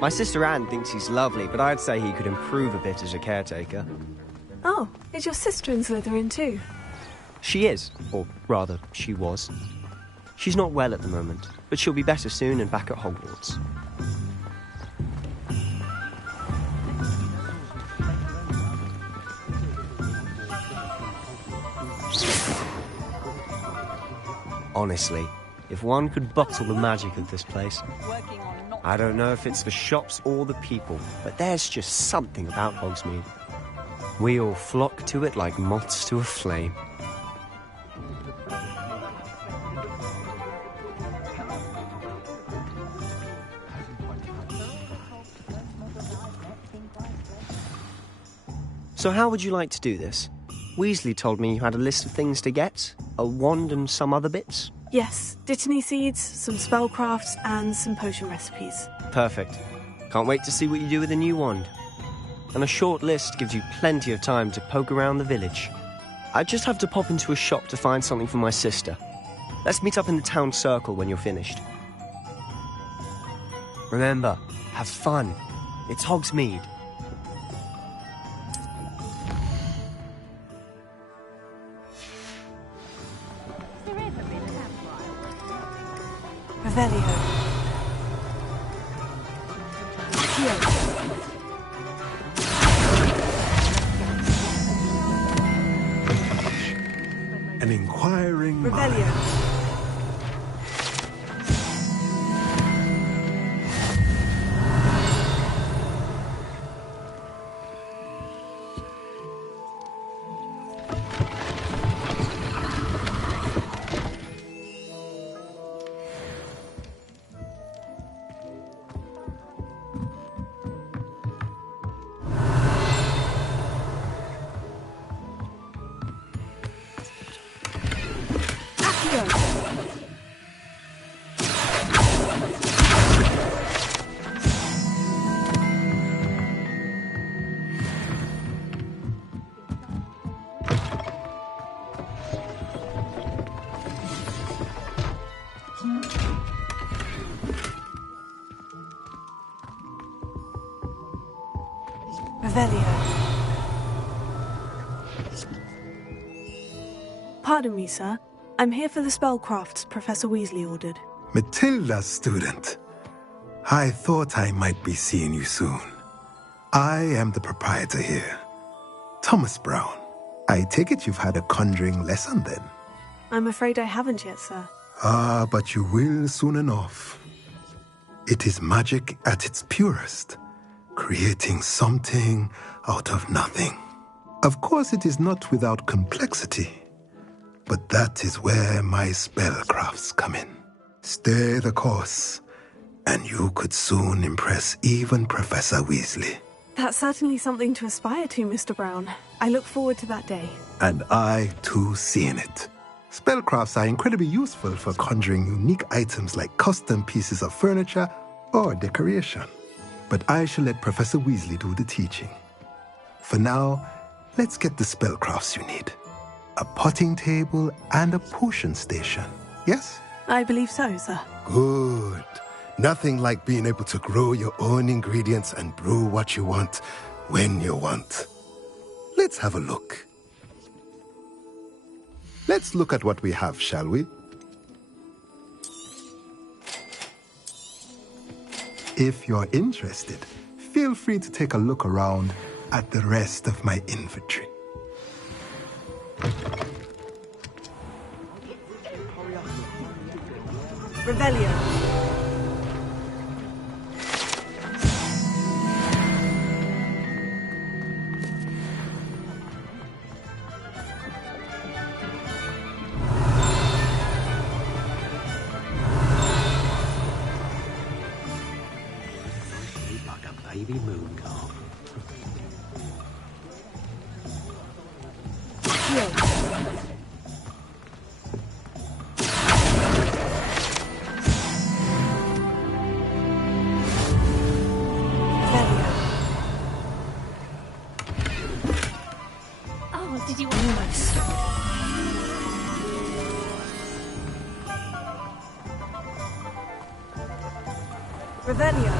My sister Anne thinks he's lovely, but I'd say he could improve a bit as a caretaker. Oh, is your sister in Slytherin too? She is, or rather, she was. She's not well at the moment, but she'll be better soon and back at Hogwarts. Honestly, if one could bottle the magic of this place. I don't know if it's the shops or the people, but there's just something about Hogsmead. We all flock to it like moths to a flame. So how would you like to do this? Weasley told me you had a list of things to get, a wand and some other bits. Yes, Dittany seeds, some spellcrafts, and some potion recipes. Perfect. Can't wait to see what you do with the new wand. And a short list gives you plenty of time to poke around the village. I just have to pop into a shop to find something for my sister. Let's meet up in the town circle when you're finished. Remember, have fun. It's Hogsmead. Revelio. Inquiring Revelio. Pardon me, sir. I'm here for the spellcrafts Professor Weasley ordered. Matilda's student. I thought I might be seeing you soon. I am the proprietor here, Thomas Brown. I take it you've had a conjuring lesson then? I'm afraid I haven't yet, sir. Ah, but you will soon enough. It is magic at its purest, creating something out of nothing. Of course, it is not without complexity, but that is where my spellcrafts come in. Stay the course, and you could soon impress even Professor Weasley. That's certainly something to aspire to, Mr. Brown. I look forward to that day. And I, too, seeing it. Spellcrafts are incredibly useful for conjuring unique items like custom pieces of furniture or decoration. But I shall let Professor Weasley do the teaching. For now, let's get the spellcrafts you need. A potting table and a potion station, yes? I believe so, sir. Good. Nothing like being able to grow your own ingredients and brew what you want when you want. Let's have a look. Let's look at what we have, shall we? If you're interested, feel free to take a look around at the rest of my inventory. Revelio. Baby moon calf. Oh, did you almost? Revelio.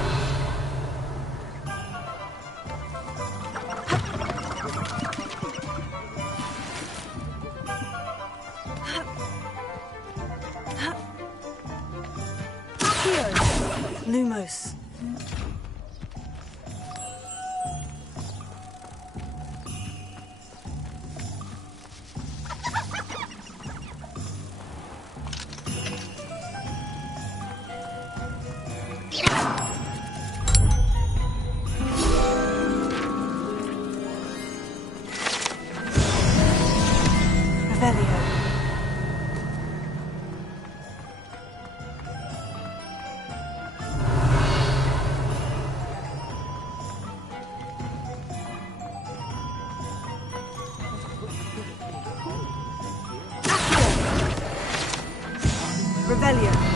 Lumos. Revelio. Revelio.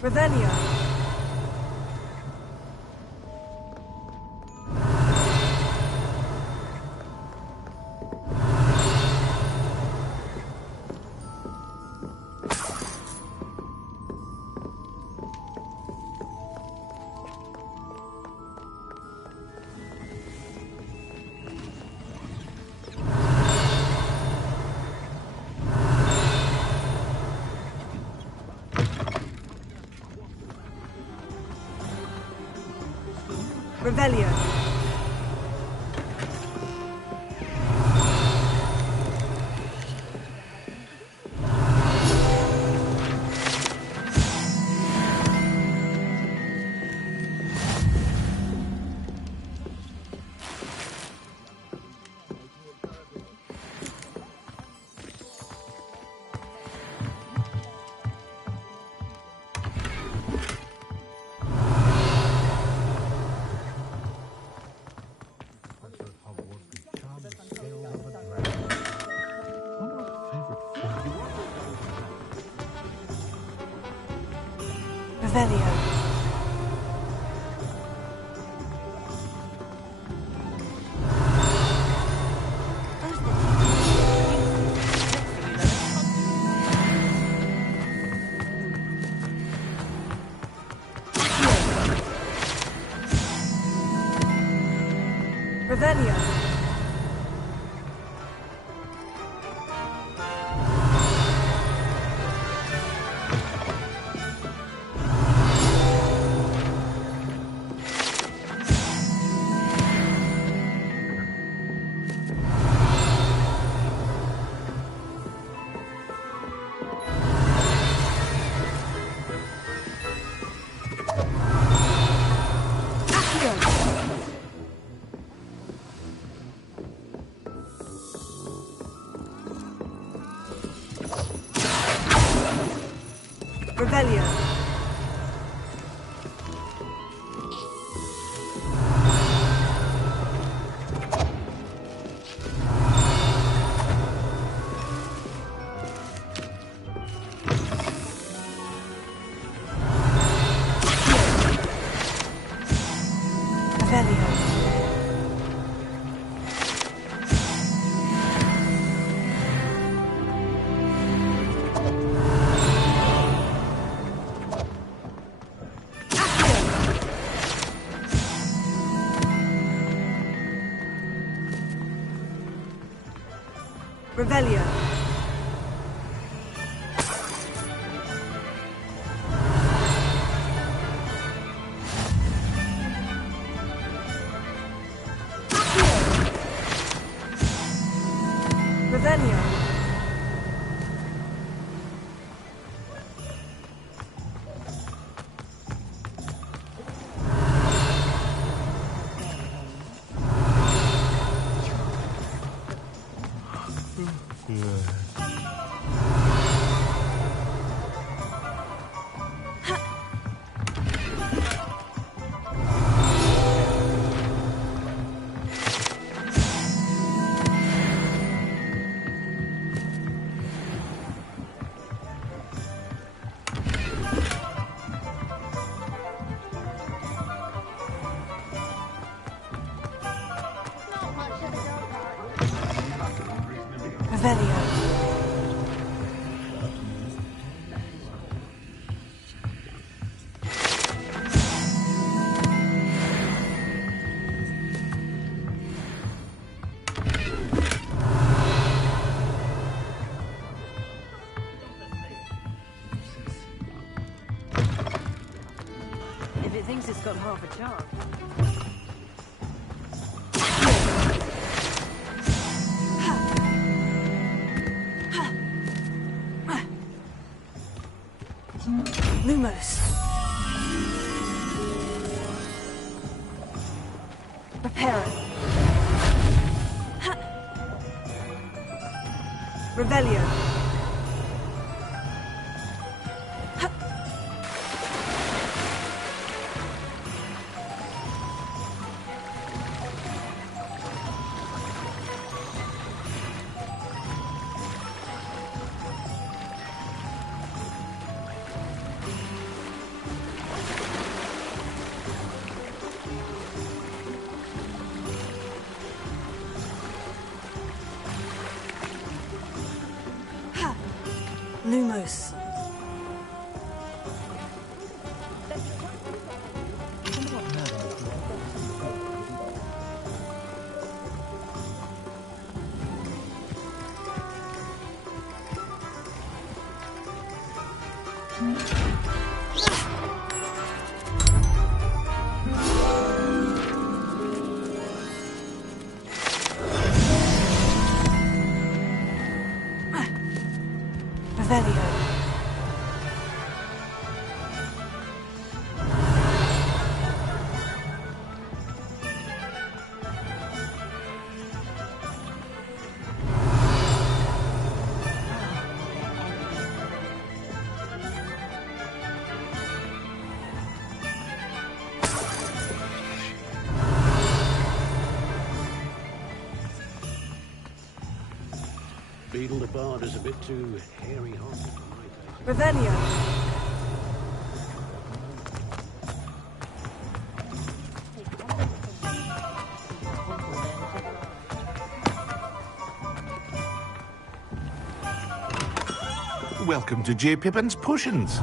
Revelio. Revelio. Revelio. Revelio. Revelio. Revelio. Revelio. Revelio. If it thinks it's got half a chance. Lumos. Prepare it. Revelio. Lumos. Revelio. Beetle the Bard is a bit too hairy-hearted for my taste. Revelio. Welcome to J. Pippin's Potions.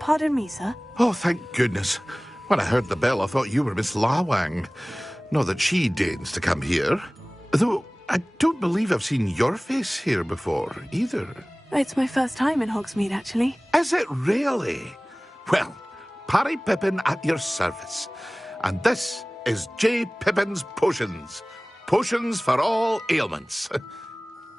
Pardon me, sir. Oh, thank goodness. When I heard the bell, I thought you were Miss Lawang. Not that she deigns to come here. Though I don't believe I've seen your face here before, either. It's my first time in Hogsmead, actually. Is it really? Well, Parry Pippin at your service. And this is J. Pippin's Potions. Potions for all ailments.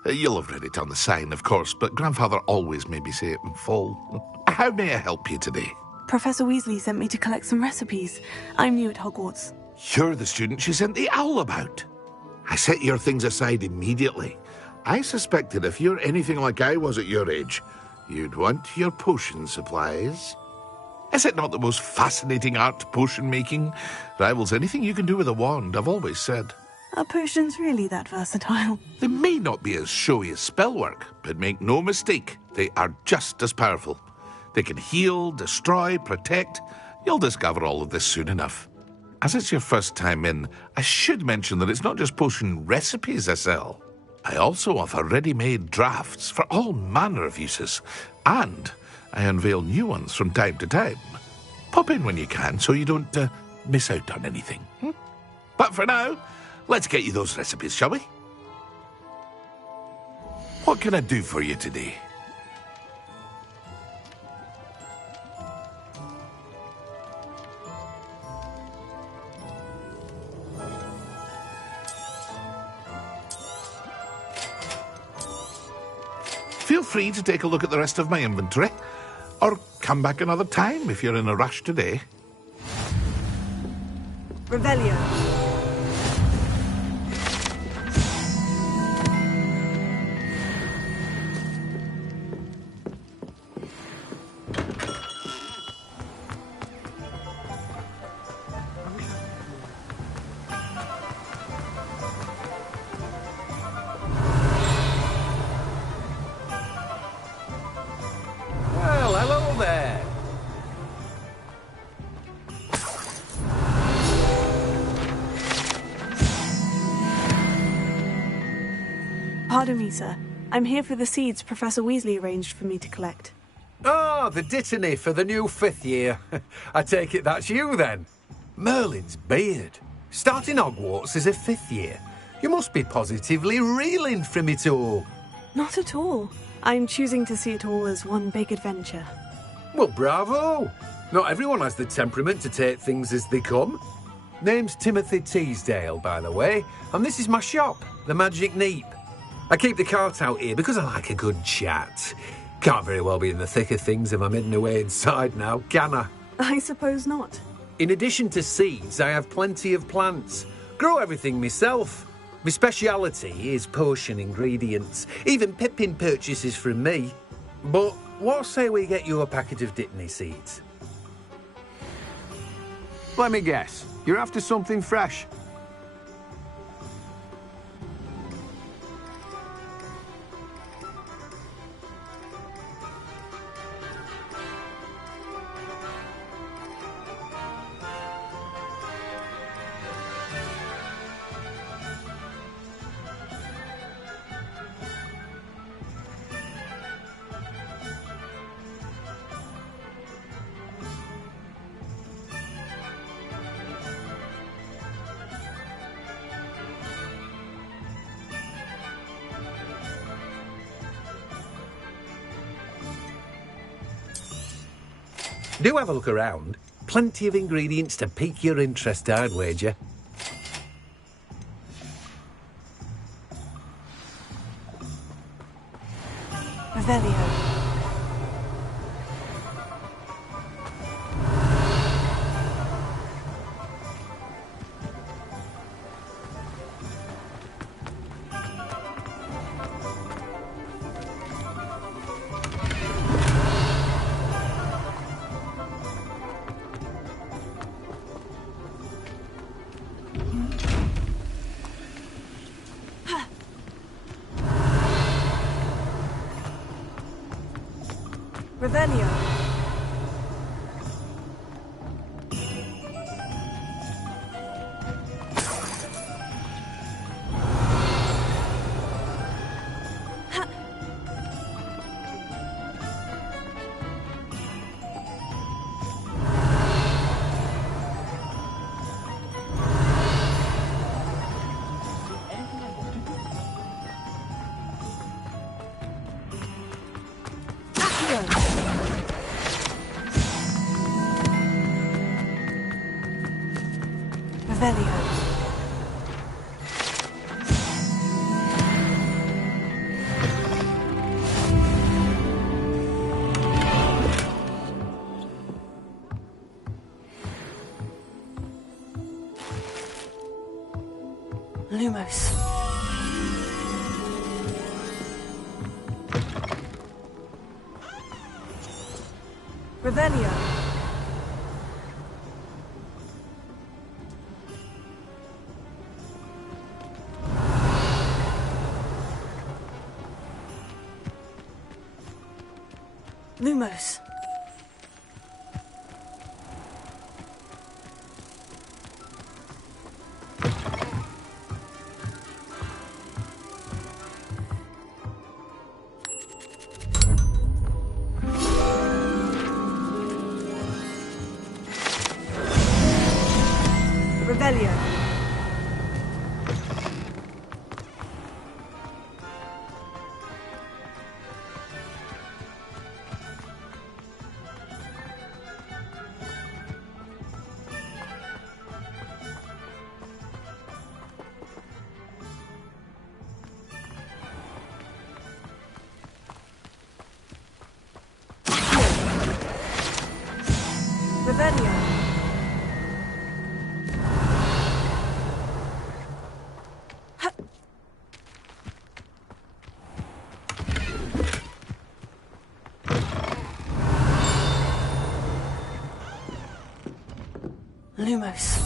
You'll have read it on the sign, of course, but Grandfather always made me say it in full. How may I help you today? Professor Weasley sent me to collect some recipes. I'm new at Hogwarts. You're the student she sent the owl about. I set your things aside immediately. I suspected if you're anything like I was at your age, you'd want your potion supplies. Is it not the most fascinating art, potion making? Rivals anything you can do with a wand, I've always said. Are potions really that versatile? They may not be as showy as spellwork, but make no mistake, they are just as powerful. They can heal, destroy, protect. You'll discover all of this soon enough. As it's your first time in, I should mention that it's not just potion recipes I sell. I also offer ready-made drafts for all manner of uses, and I unveil new ones from time to time. Pop in when you can so you don't miss out on anything. But for now, let's get you those recipes, shall we? What can I do for you today? Feel free to take a look at the rest of my inventory, or come back another time if you're in a rush today. Revelio. Well, hello there. Pardon me, sir. I'm here for the seeds Professor Weasley arranged for me to collect. Oh, the dittany for the new 5th year. I take it that's you, then. Merlin's beard. Starting Hogwarts as a 5th year. You must be positively reeling from it all. Not at all. I'm choosing to see it all as one big adventure. Well, bravo. Not everyone has the temperament to take things as they come. Name's Timothy Teasdale, by the way, and this is my shop, the Magic Neep. I keep the cart out here because I like a good chat. Can't very well be in the thick of things if I'm hidden away inside now, can I? I suppose not. In addition to seeds, I have plenty of plants. Grow everything myself. My speciality is potion ingredients. Even Pippin purchases from me. But what say we get you a packet of Dittany seeds? Let me guess. You're after something fresh. Do have a look around. plenty of ingredients to pique your interest, I'd wager. Revelio. Revelio. Revelio. Lumos. Revelio. Lumos. Revelio. Revelio. Lumos.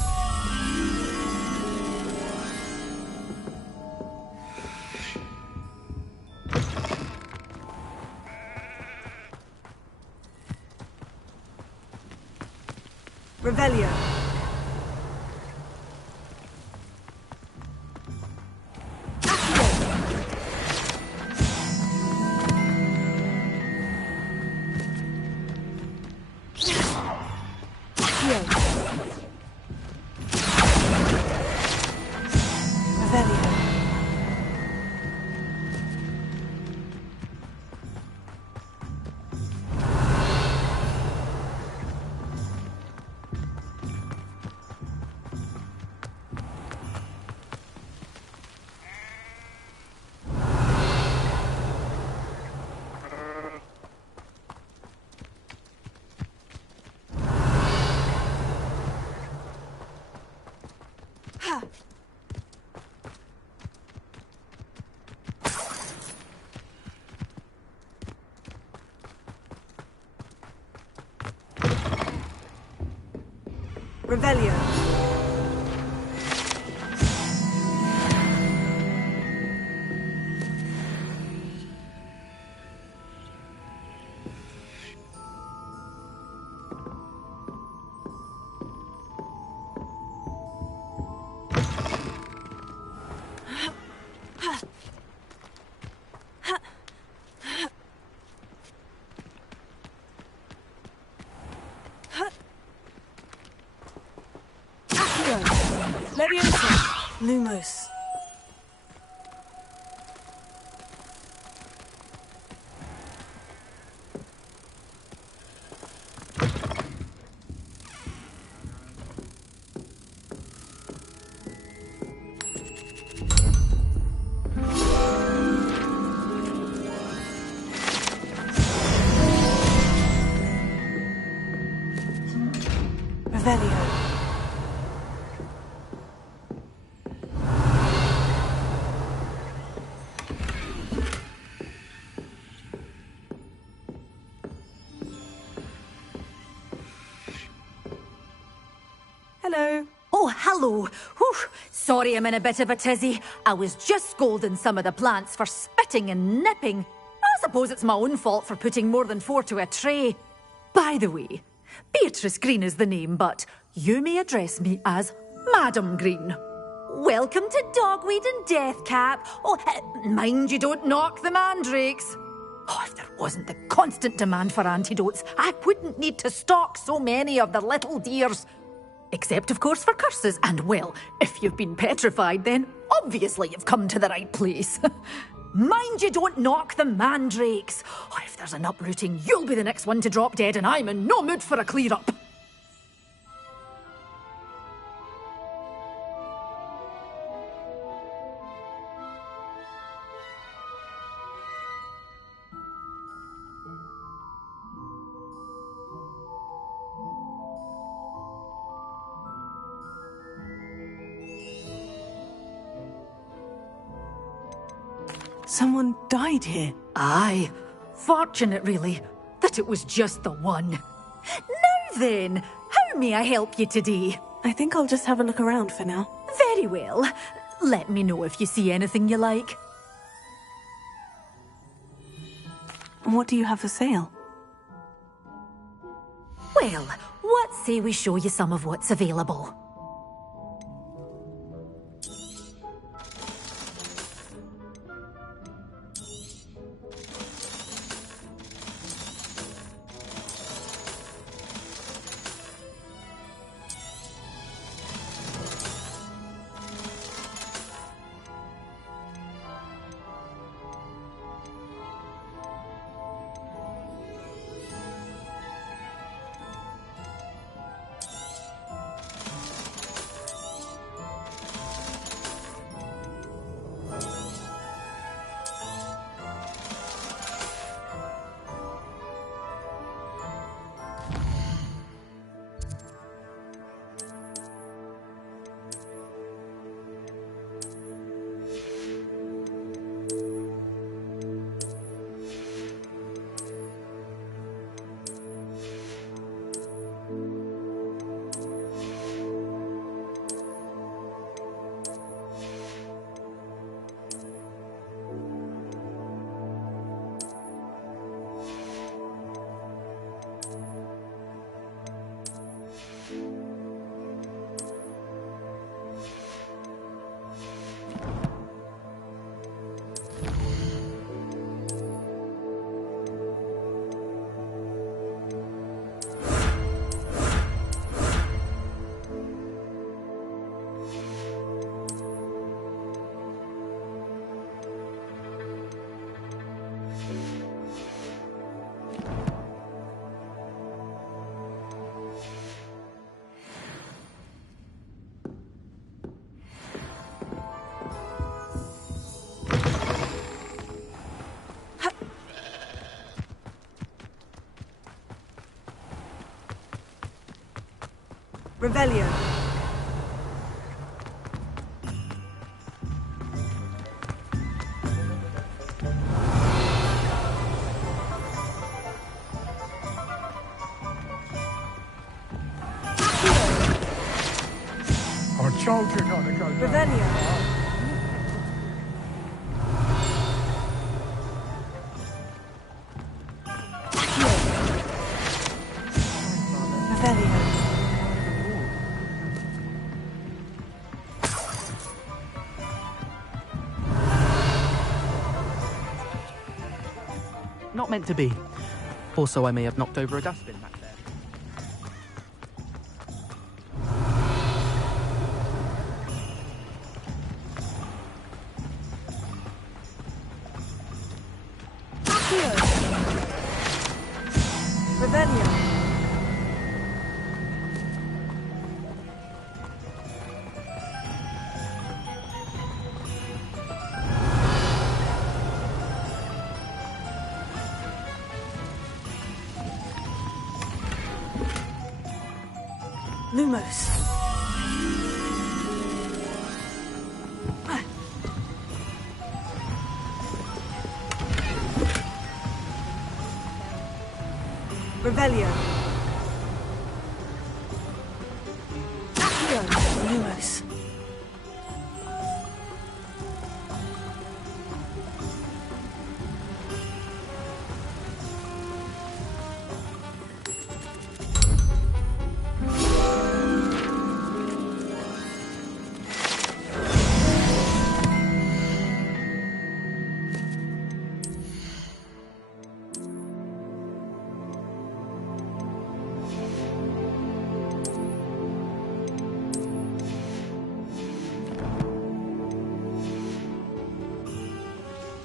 Revelio. Revelio. Leviosa. Lumos. Hello. Oh, hello. Whew. Sorry I'm in a bit of a tizzy. I was just scolding some of the plants for spitting and nipping. I suppose it's my own fault for putting more than 4 to a tray. By the way, Beatrice Green is the name, but you may address me as Madam Green. Welcome to Dogweed and Deathcap. Oh, mind you don't knock the mandrakes. Oh, if there wasn't the constant demand for antidotes, I wouldn't need to stock so many of the little dears. Except, of course, for curses. And, well, if you've been petrified, then obviously you've come to the right place. Mind you don't knock the mandrakes. Oh, if there's an uprooting, you'll be the next one to drop dead, and I'm in no mood for a clear-up. Someone died here. Aye. Fortunate, really, that it was just the one. Now then, how may I help you today? I think I'll just have a look around for now. Very well. Let me know if you see anything you like. What do you have for sale? Well, what say we show you some of what's available? Revelio. Our children ought to go down. Revelio. Not meant to be. Also, I may have knocked over a dustbin back there. Revelio. Lumos. Revelio. close.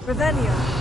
Revelio.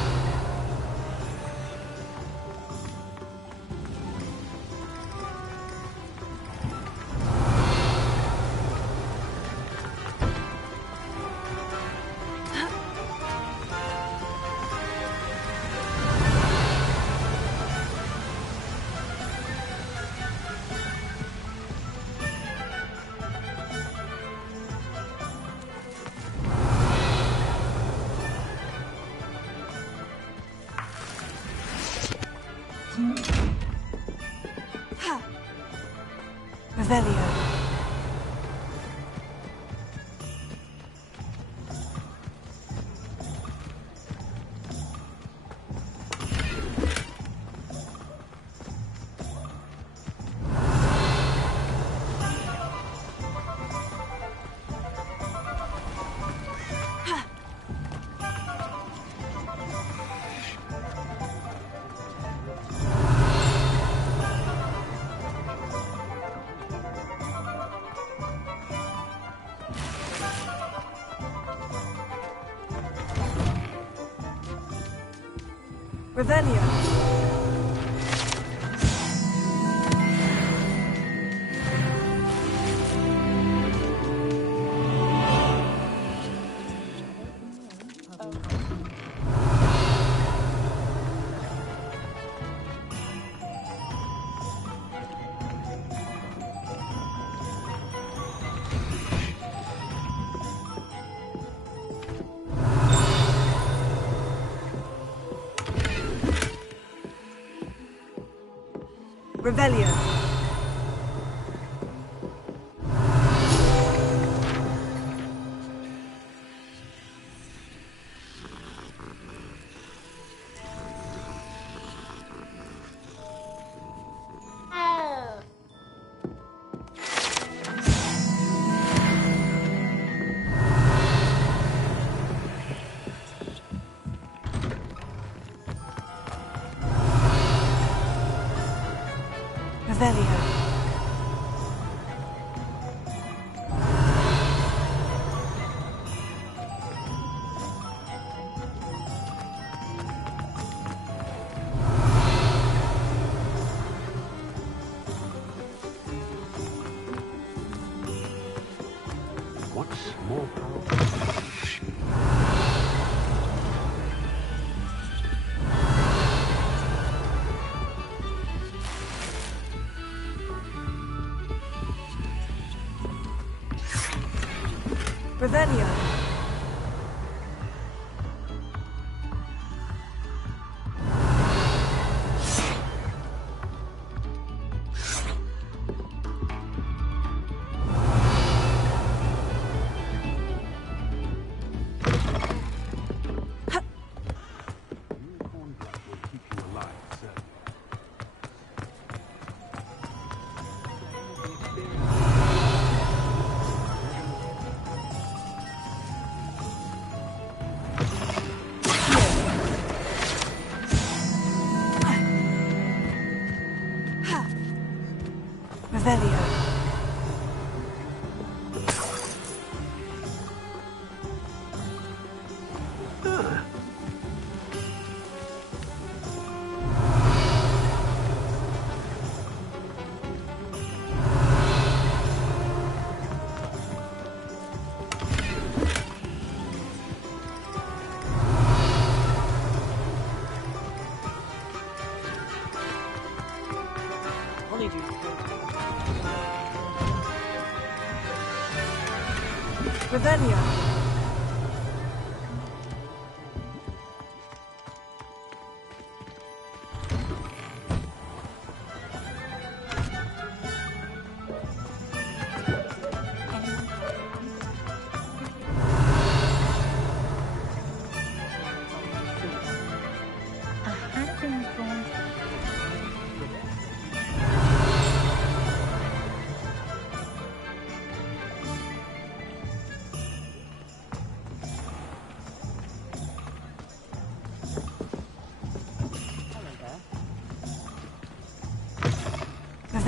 Revelio. Revelio. Revelio. Revelio. What's more powerful? Revelio. Revelio. Revelio.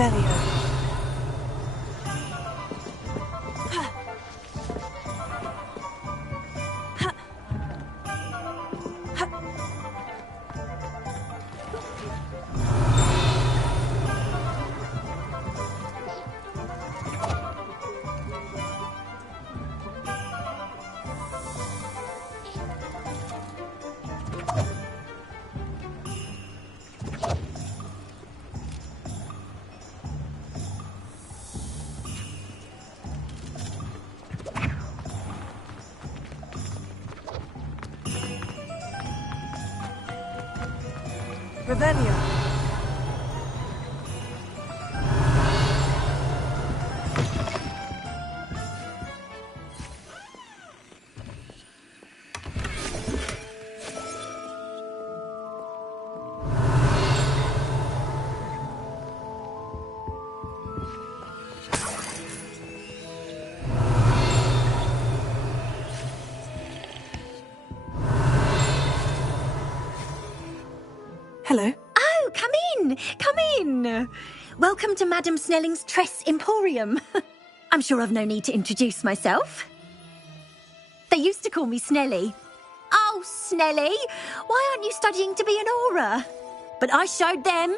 Revelio. Revelio. Hello. Oh, come in! Come in! Welcome to Madame Snelling's Tress Emporium. I'm sure I've no need to introduce myself. They used to call me Snelly. Oh, Snelly! Why aren't you studying to be an aura? But I showed them.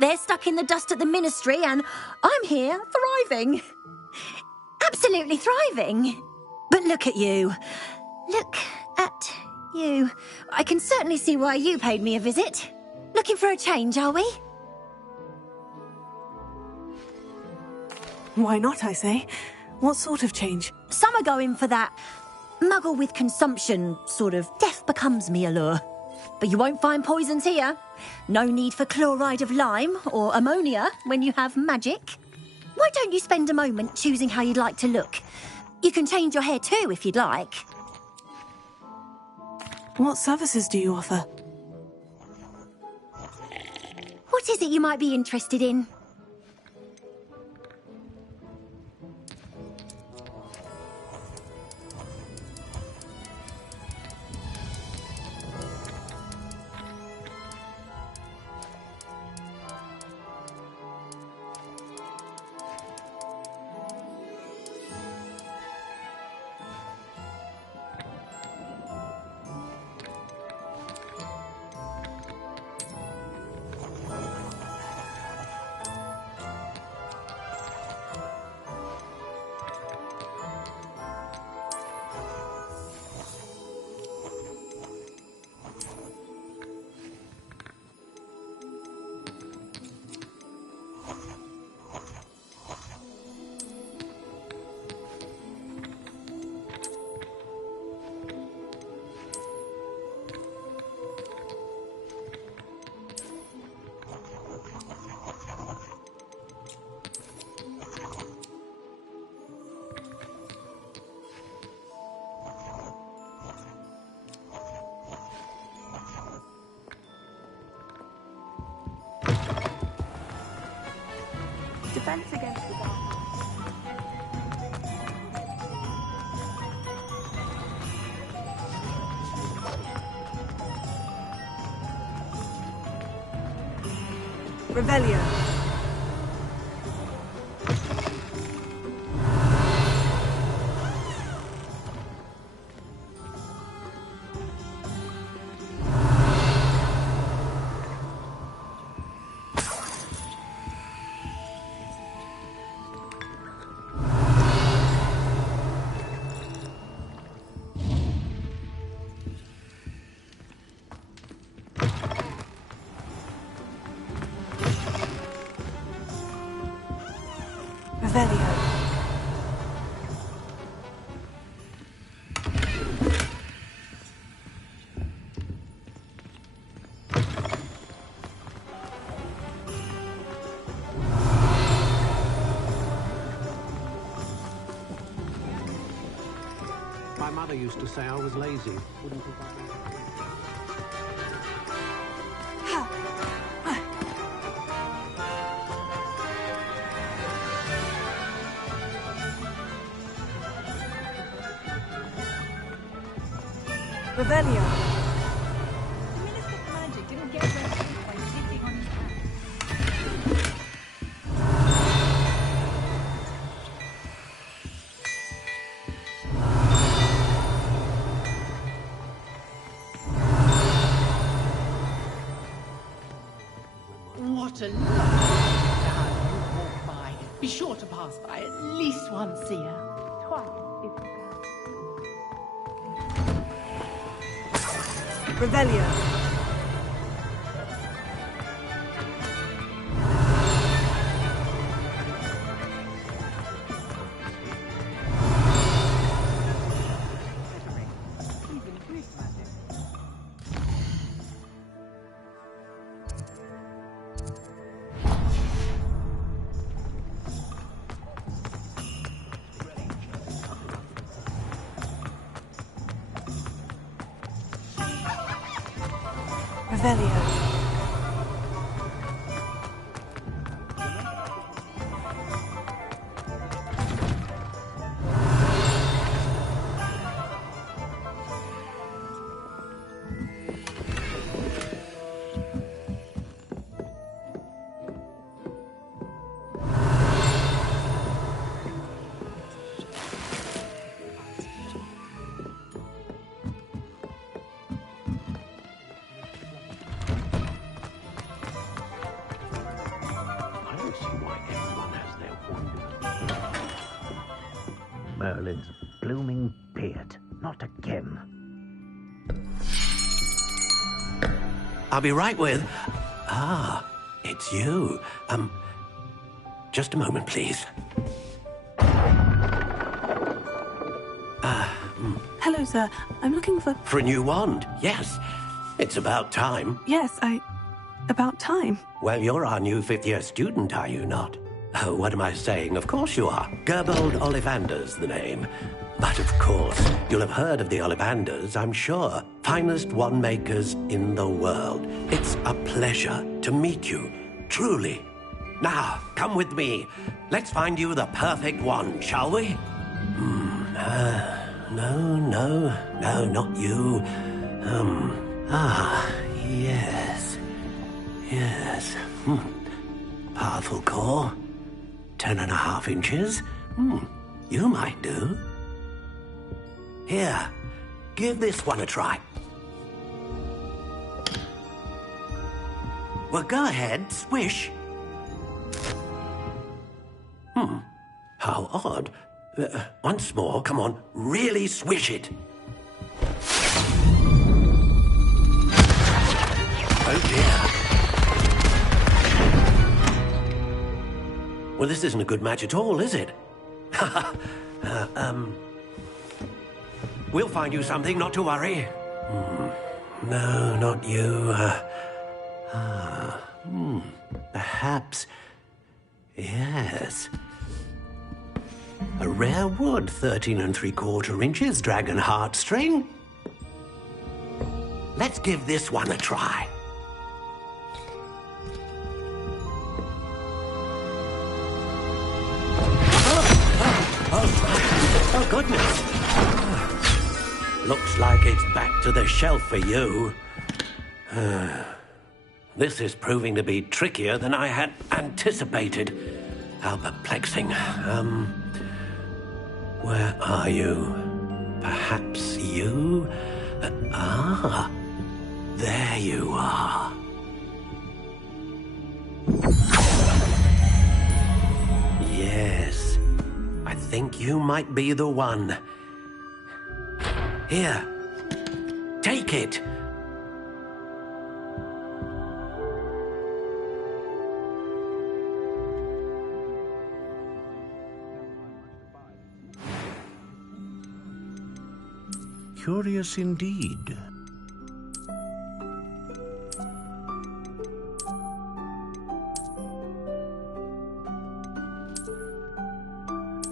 They're stuck in the dust at the ministry and I'm here, thriving. Absolutely thriving. But look at you. Look at you. I can certainly see why you paid me a visit. Looking for a change, are we? Why not, I say? What sort of change? Some are going for that muggle with consumption, sort of death becomes me allure. But you won't find poisons here. No need for chloride of lime or ammonia when you have magic. Why don't you spend a moment choosing how you'd like to look? You can change your hair too if you'd like. What services do you offer? What is it you might be interested in? Defense against the dark. Revelio. Revelio. My mother used to say I was lazy. Wouldn't provide me. Revelio. The Minister of Magic didn't get rid of it by sleeping on his hands. What a lovely now you walk by. Be sure to pass by at least once a year. Twice if you can. Revelio. Revelio. Merlin's blooming beard. Not again. I'll be right with... Ah, it's you. Just a moment, please. Hello, sir. I'm looking for... For a new wand, yes. It's about time. Yes, about time. Well, you're our new fifth-year student, are you not? Oh, what am I saying? Of course you are. Gerbold Ollivander's the name. But of course, you'll have heard of the Ollivanders, I'm sure. Finest wand makers in the world. It's a pleasure to meet you, truly. Now, come with me. Let's find you the perfect wand, shall we? No, not you. Yes. Powerful core. 10.5 inches. You might do. Here, give this one a try. Well, go ahead, swish. How odd. Once more, come on, really swish it. Oh dear. Well, this isn't a good match at all, is it? We'll find you something, not to worry. No, not you. Perhaps... Yes. A rare wood, 13 3/4 inches, dragon heartstring. Let's give this one a try. Oh, goodness. Looks like it's back to the shelf for you. This is proving to be trickier than I had anticipated. How perplexing. Where are you? Perhaps you? There you are. Yes. I think you might be the one. Here. Take it. Curious indeed.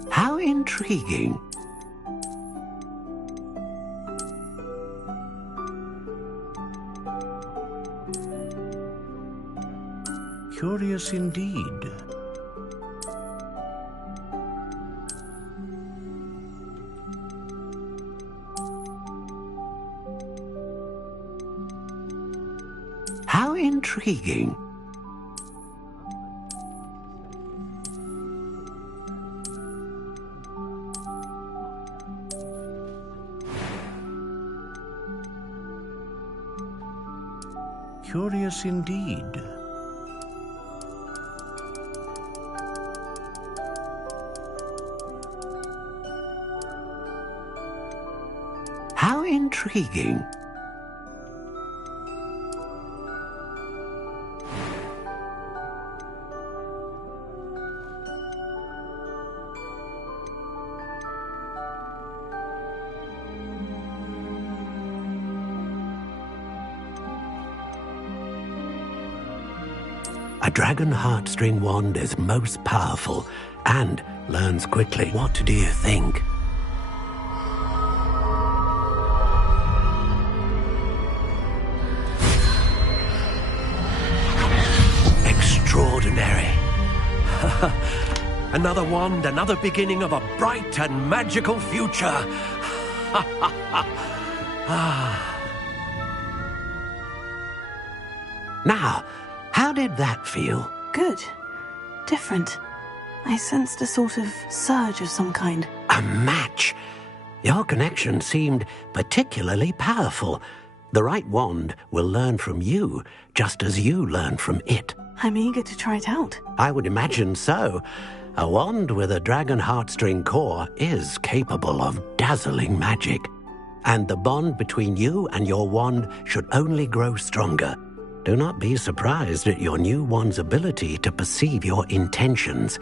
How intriguing. Curious indeed. How intriguing. Curious indeed. intriguing. A dragon heartstring wand is most powerful and learns quickly. What do you think? Extraordinary. Another wand, another beginning of a bright and magical future. Now, how did that feel? Good. Different. I sensed a sort of surge of some kind. A match. Your connection seemed particularly powerful. The right wand will learn from you, just as you learn from it. I'm eager to try it out. I would imagine so. A wand with a dragon heartstring core is capable of dazzling magic. And the bond between you and your wand should only grow stronger. Do not be surprised at your new wand's ability to perceive your intentions,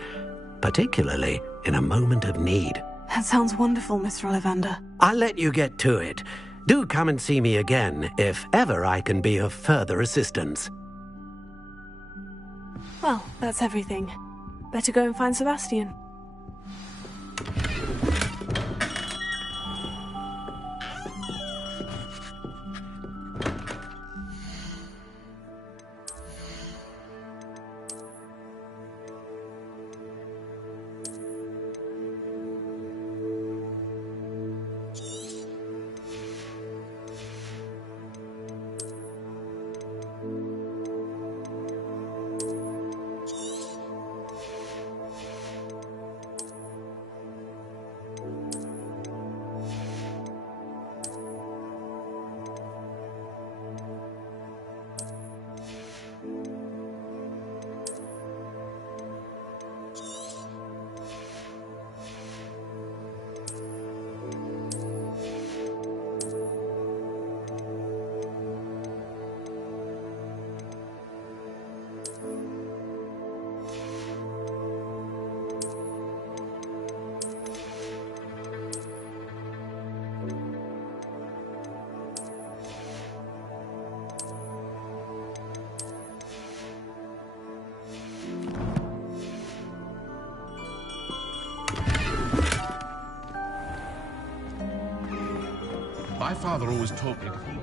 particularly in a moment of need. That sounds wonderful, Mr. Ollivander. I'll let you get to it. Do come and see me again if ever I can be of further assistance. Well, that's everything. Better go and find Sebastian. My father always taught me to feel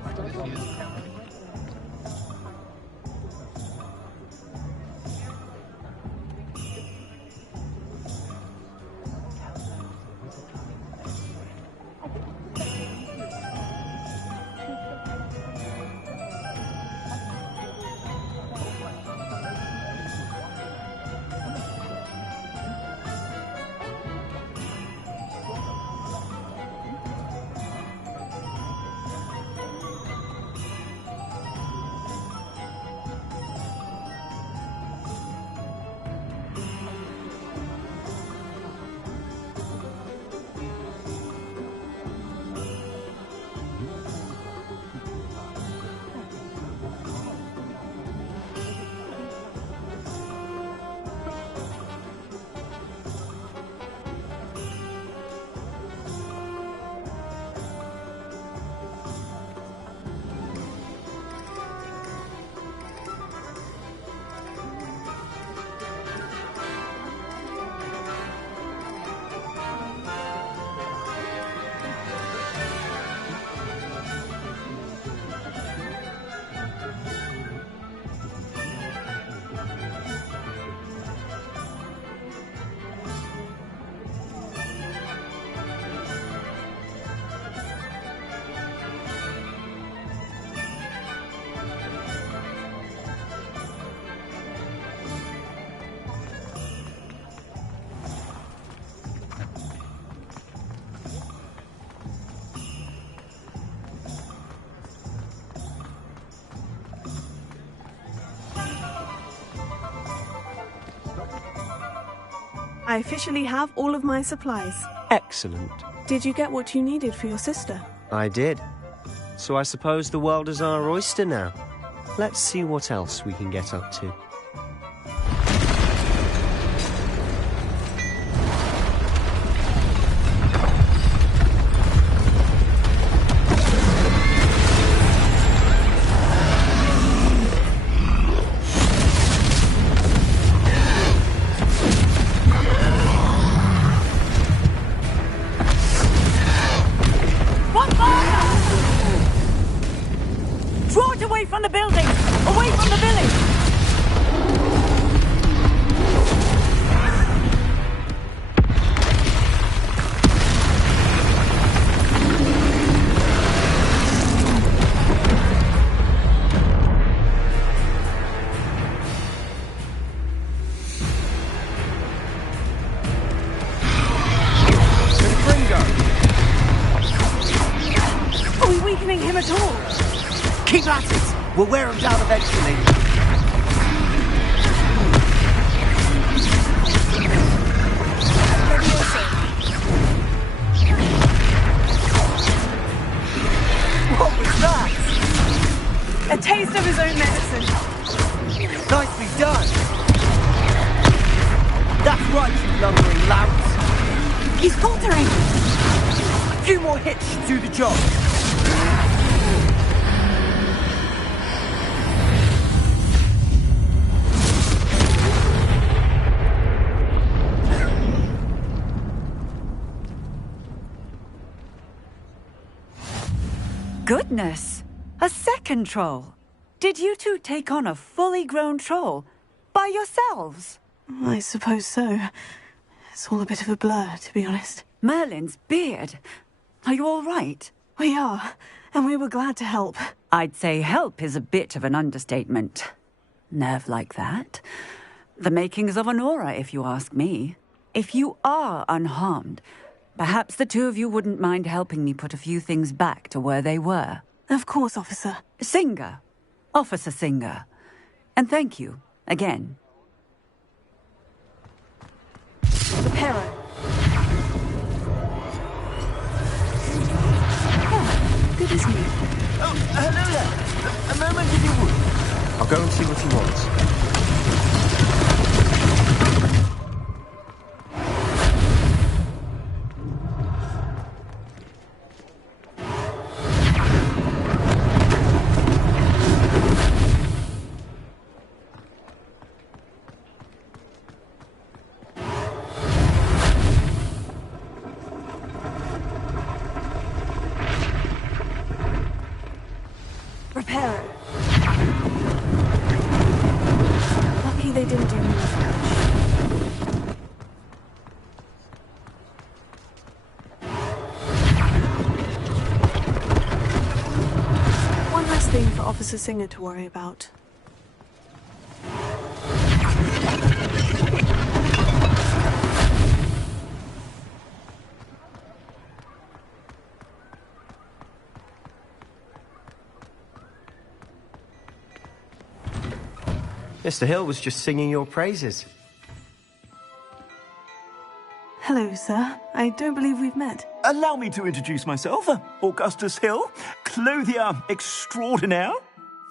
I officially have all of my supplies. Excellent. Did you get what you needed for your sister? I did. So I suppose the world is our oyster now. Let's see what else we can get up to. From the building! Away from the village! Are we weakening him at all? Keep at it! We'll wear him down eventually. What was that? A taste of his own medicine. Nicely done. That's right, you lumbering louts. He's faltering. A few more hits should do the job. Goodness! A second troll! Did you two take on a fully grown troll? By yourselves? I suppose so. It's all a bit of a blur, to be honest. Merlin's beard. Are you all right? We are, and we were glad to help. I'd say help is a bit of an understatement. Nerve like that. The makings of an aura, if you ask me. If you are unharmed, perhaps the two of you wouldn't mind helping me put a few things back to where they were. Of course, officer. Singer. Officer Singer. And thank you, again. Reparo. Oh, good as new. Oh, hello there. A moment if you would. I'll go and see what he wants. Lucky they didn't do more. One less thing for Officer Singer to worry about. Mr. Hill was just singing your praises. Hello, sir. I don't believe we've met. Allow me to introduce myself, Augustus Hill, clothier extraordinaire.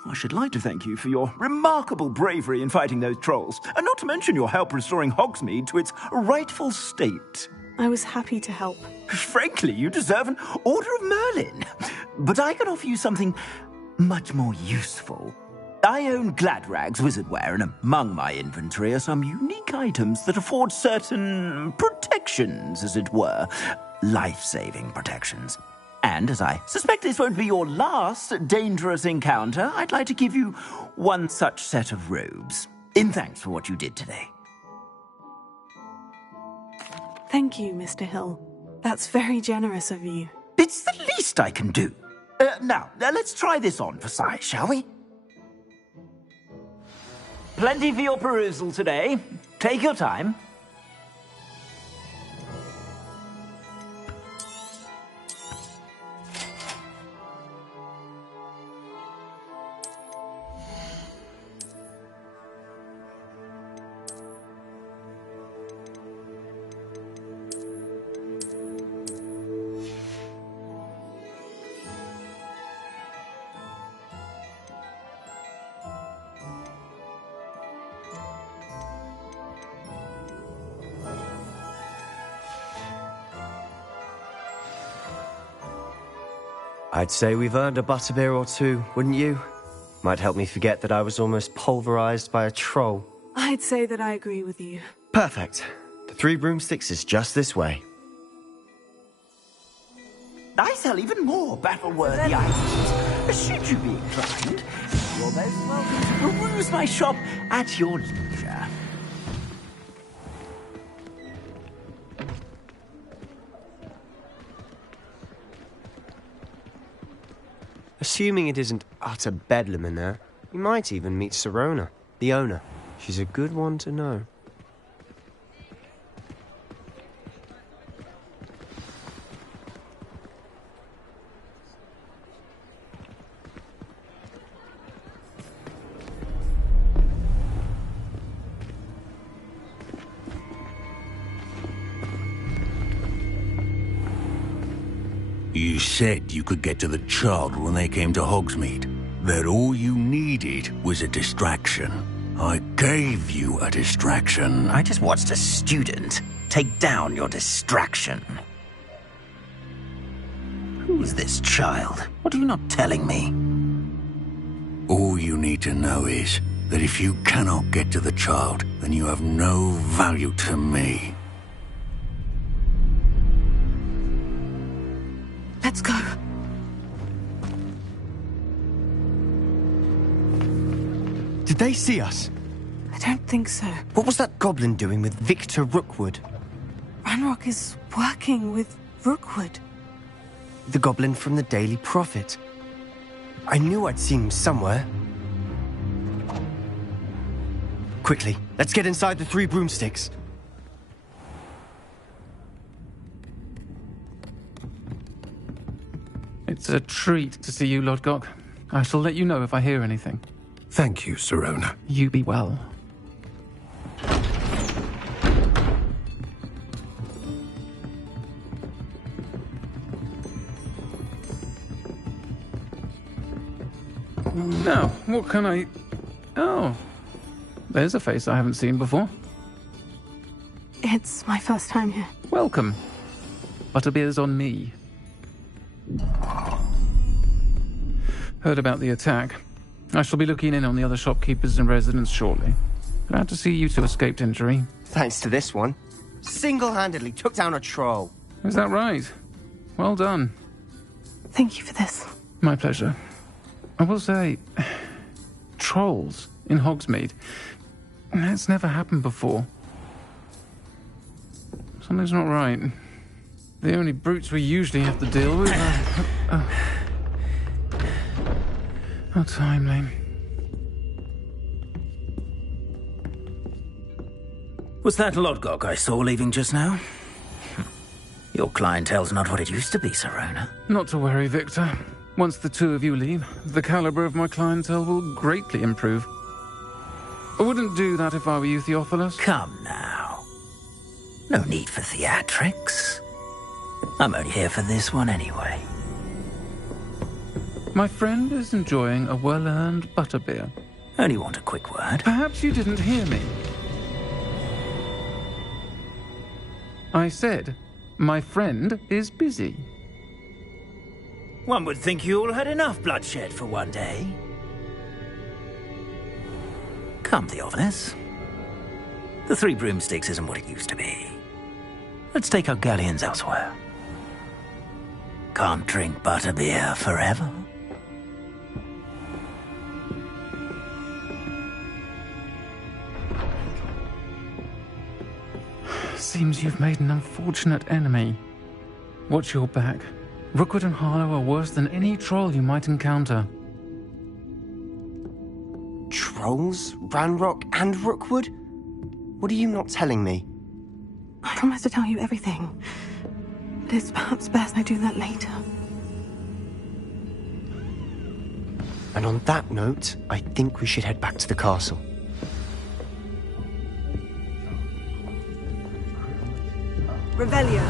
I should like to thank you for your remarkable bravery in fighting those trolls, and not to mention your help restoring Hogsmead to its rightful state. I was happy to help. Frankly, you deserve an Order of Merlin. But I can offer you something much more useful. I own Gladrag's wizardware, and among my inventory are some unique items that afford certain protections, as it were. Life-saving protections. And as I suspect this won't be your last dangerous encounter, I'd like to give you one such set of robes, in thanks for what you did today. Thank you, Mr. Hill. That's very generous of you. It's the least I can do. Now, let's try this on for size, shall we? Plenty for your perusal today. Take your time. I'd say we've earned a butterbeer or two, wouldn't you? Might help me forget that I was almost pulverized by a troll. I'd say that I agree with you. Perfect. The 3 Broomsticks is just this way. I sell even more battle-worthy items. Should you be inclined, you're most welcome to peruse my shop at your leisure. Assuming it isn't utter bedlam in there, you might even meet Sirona, the owner. She's a good one to know. You said you could get to the child when they came to Hogsmead. That all you needed was a distraction. I gave you a distraction. I just watched a student take down your distraction. Who's this child? What are you not telling me? All you need to know is that if you cannot get to the child, then you have no value to me. Let's go. Did they see us? I don't think so. What was that goblin doing with Victor Rookwood? Ranrock is working with Rookwood. The goblin from the Daily Prophet. I knew I'd seen him somewhere. Quickly, let's get inside the 3 Broomsticks. It's a treat to see you, Lodgok. I shall let you know if I hear anything. Thank you, Sirona. You be well. Now, what can I... Oh, there's a face I haven't seen before. It's my first time here. Welcome. Butterbeer's on me. Heard about the attack. I shall be looking in on the other shopkeepers and residents shortly. Glad to see you two escaped injury. Thanks to this one. Single-handedly took down a troll. Is that right? Well done. Thank you for this. My pleasure. I will say, trolls in Hogsmead. That's never happened before. Something's not right. The only brutes we usually have to deal with are... How timely. Was that Lodgok I saw leaving just now? Your clientele's not what it used to be, Sirona. Not to worry, Victor. Once the 2 of you leave, the caliber of my clientele will greatly improve. I wouldn't do that if I were you, Theophilus. Come now. No need for theatrics. I'm only here for this one anyway. My friend is enjoying a well-earned butterbeer. Only want a quick word. Perhaps you didn't hear me. I said, my friend is busy. One would think you all had enough bloodshed for one day. Come, Theophilus. The 3 Broomsticks isn't what it used to be. Let's take our galleons elsewhere. Can't drink butterbeer forever. Seems you've made an unfortunate enemy. Watch your back. Rookwood and Harlow are worse than any troll you might encounter. Trolls? Ranrock and Rookwood? What are you not telling me? I promise to tell you everything. But it's perhaps best I do that later. And on that note, I think we should head back to the castle. Revelio.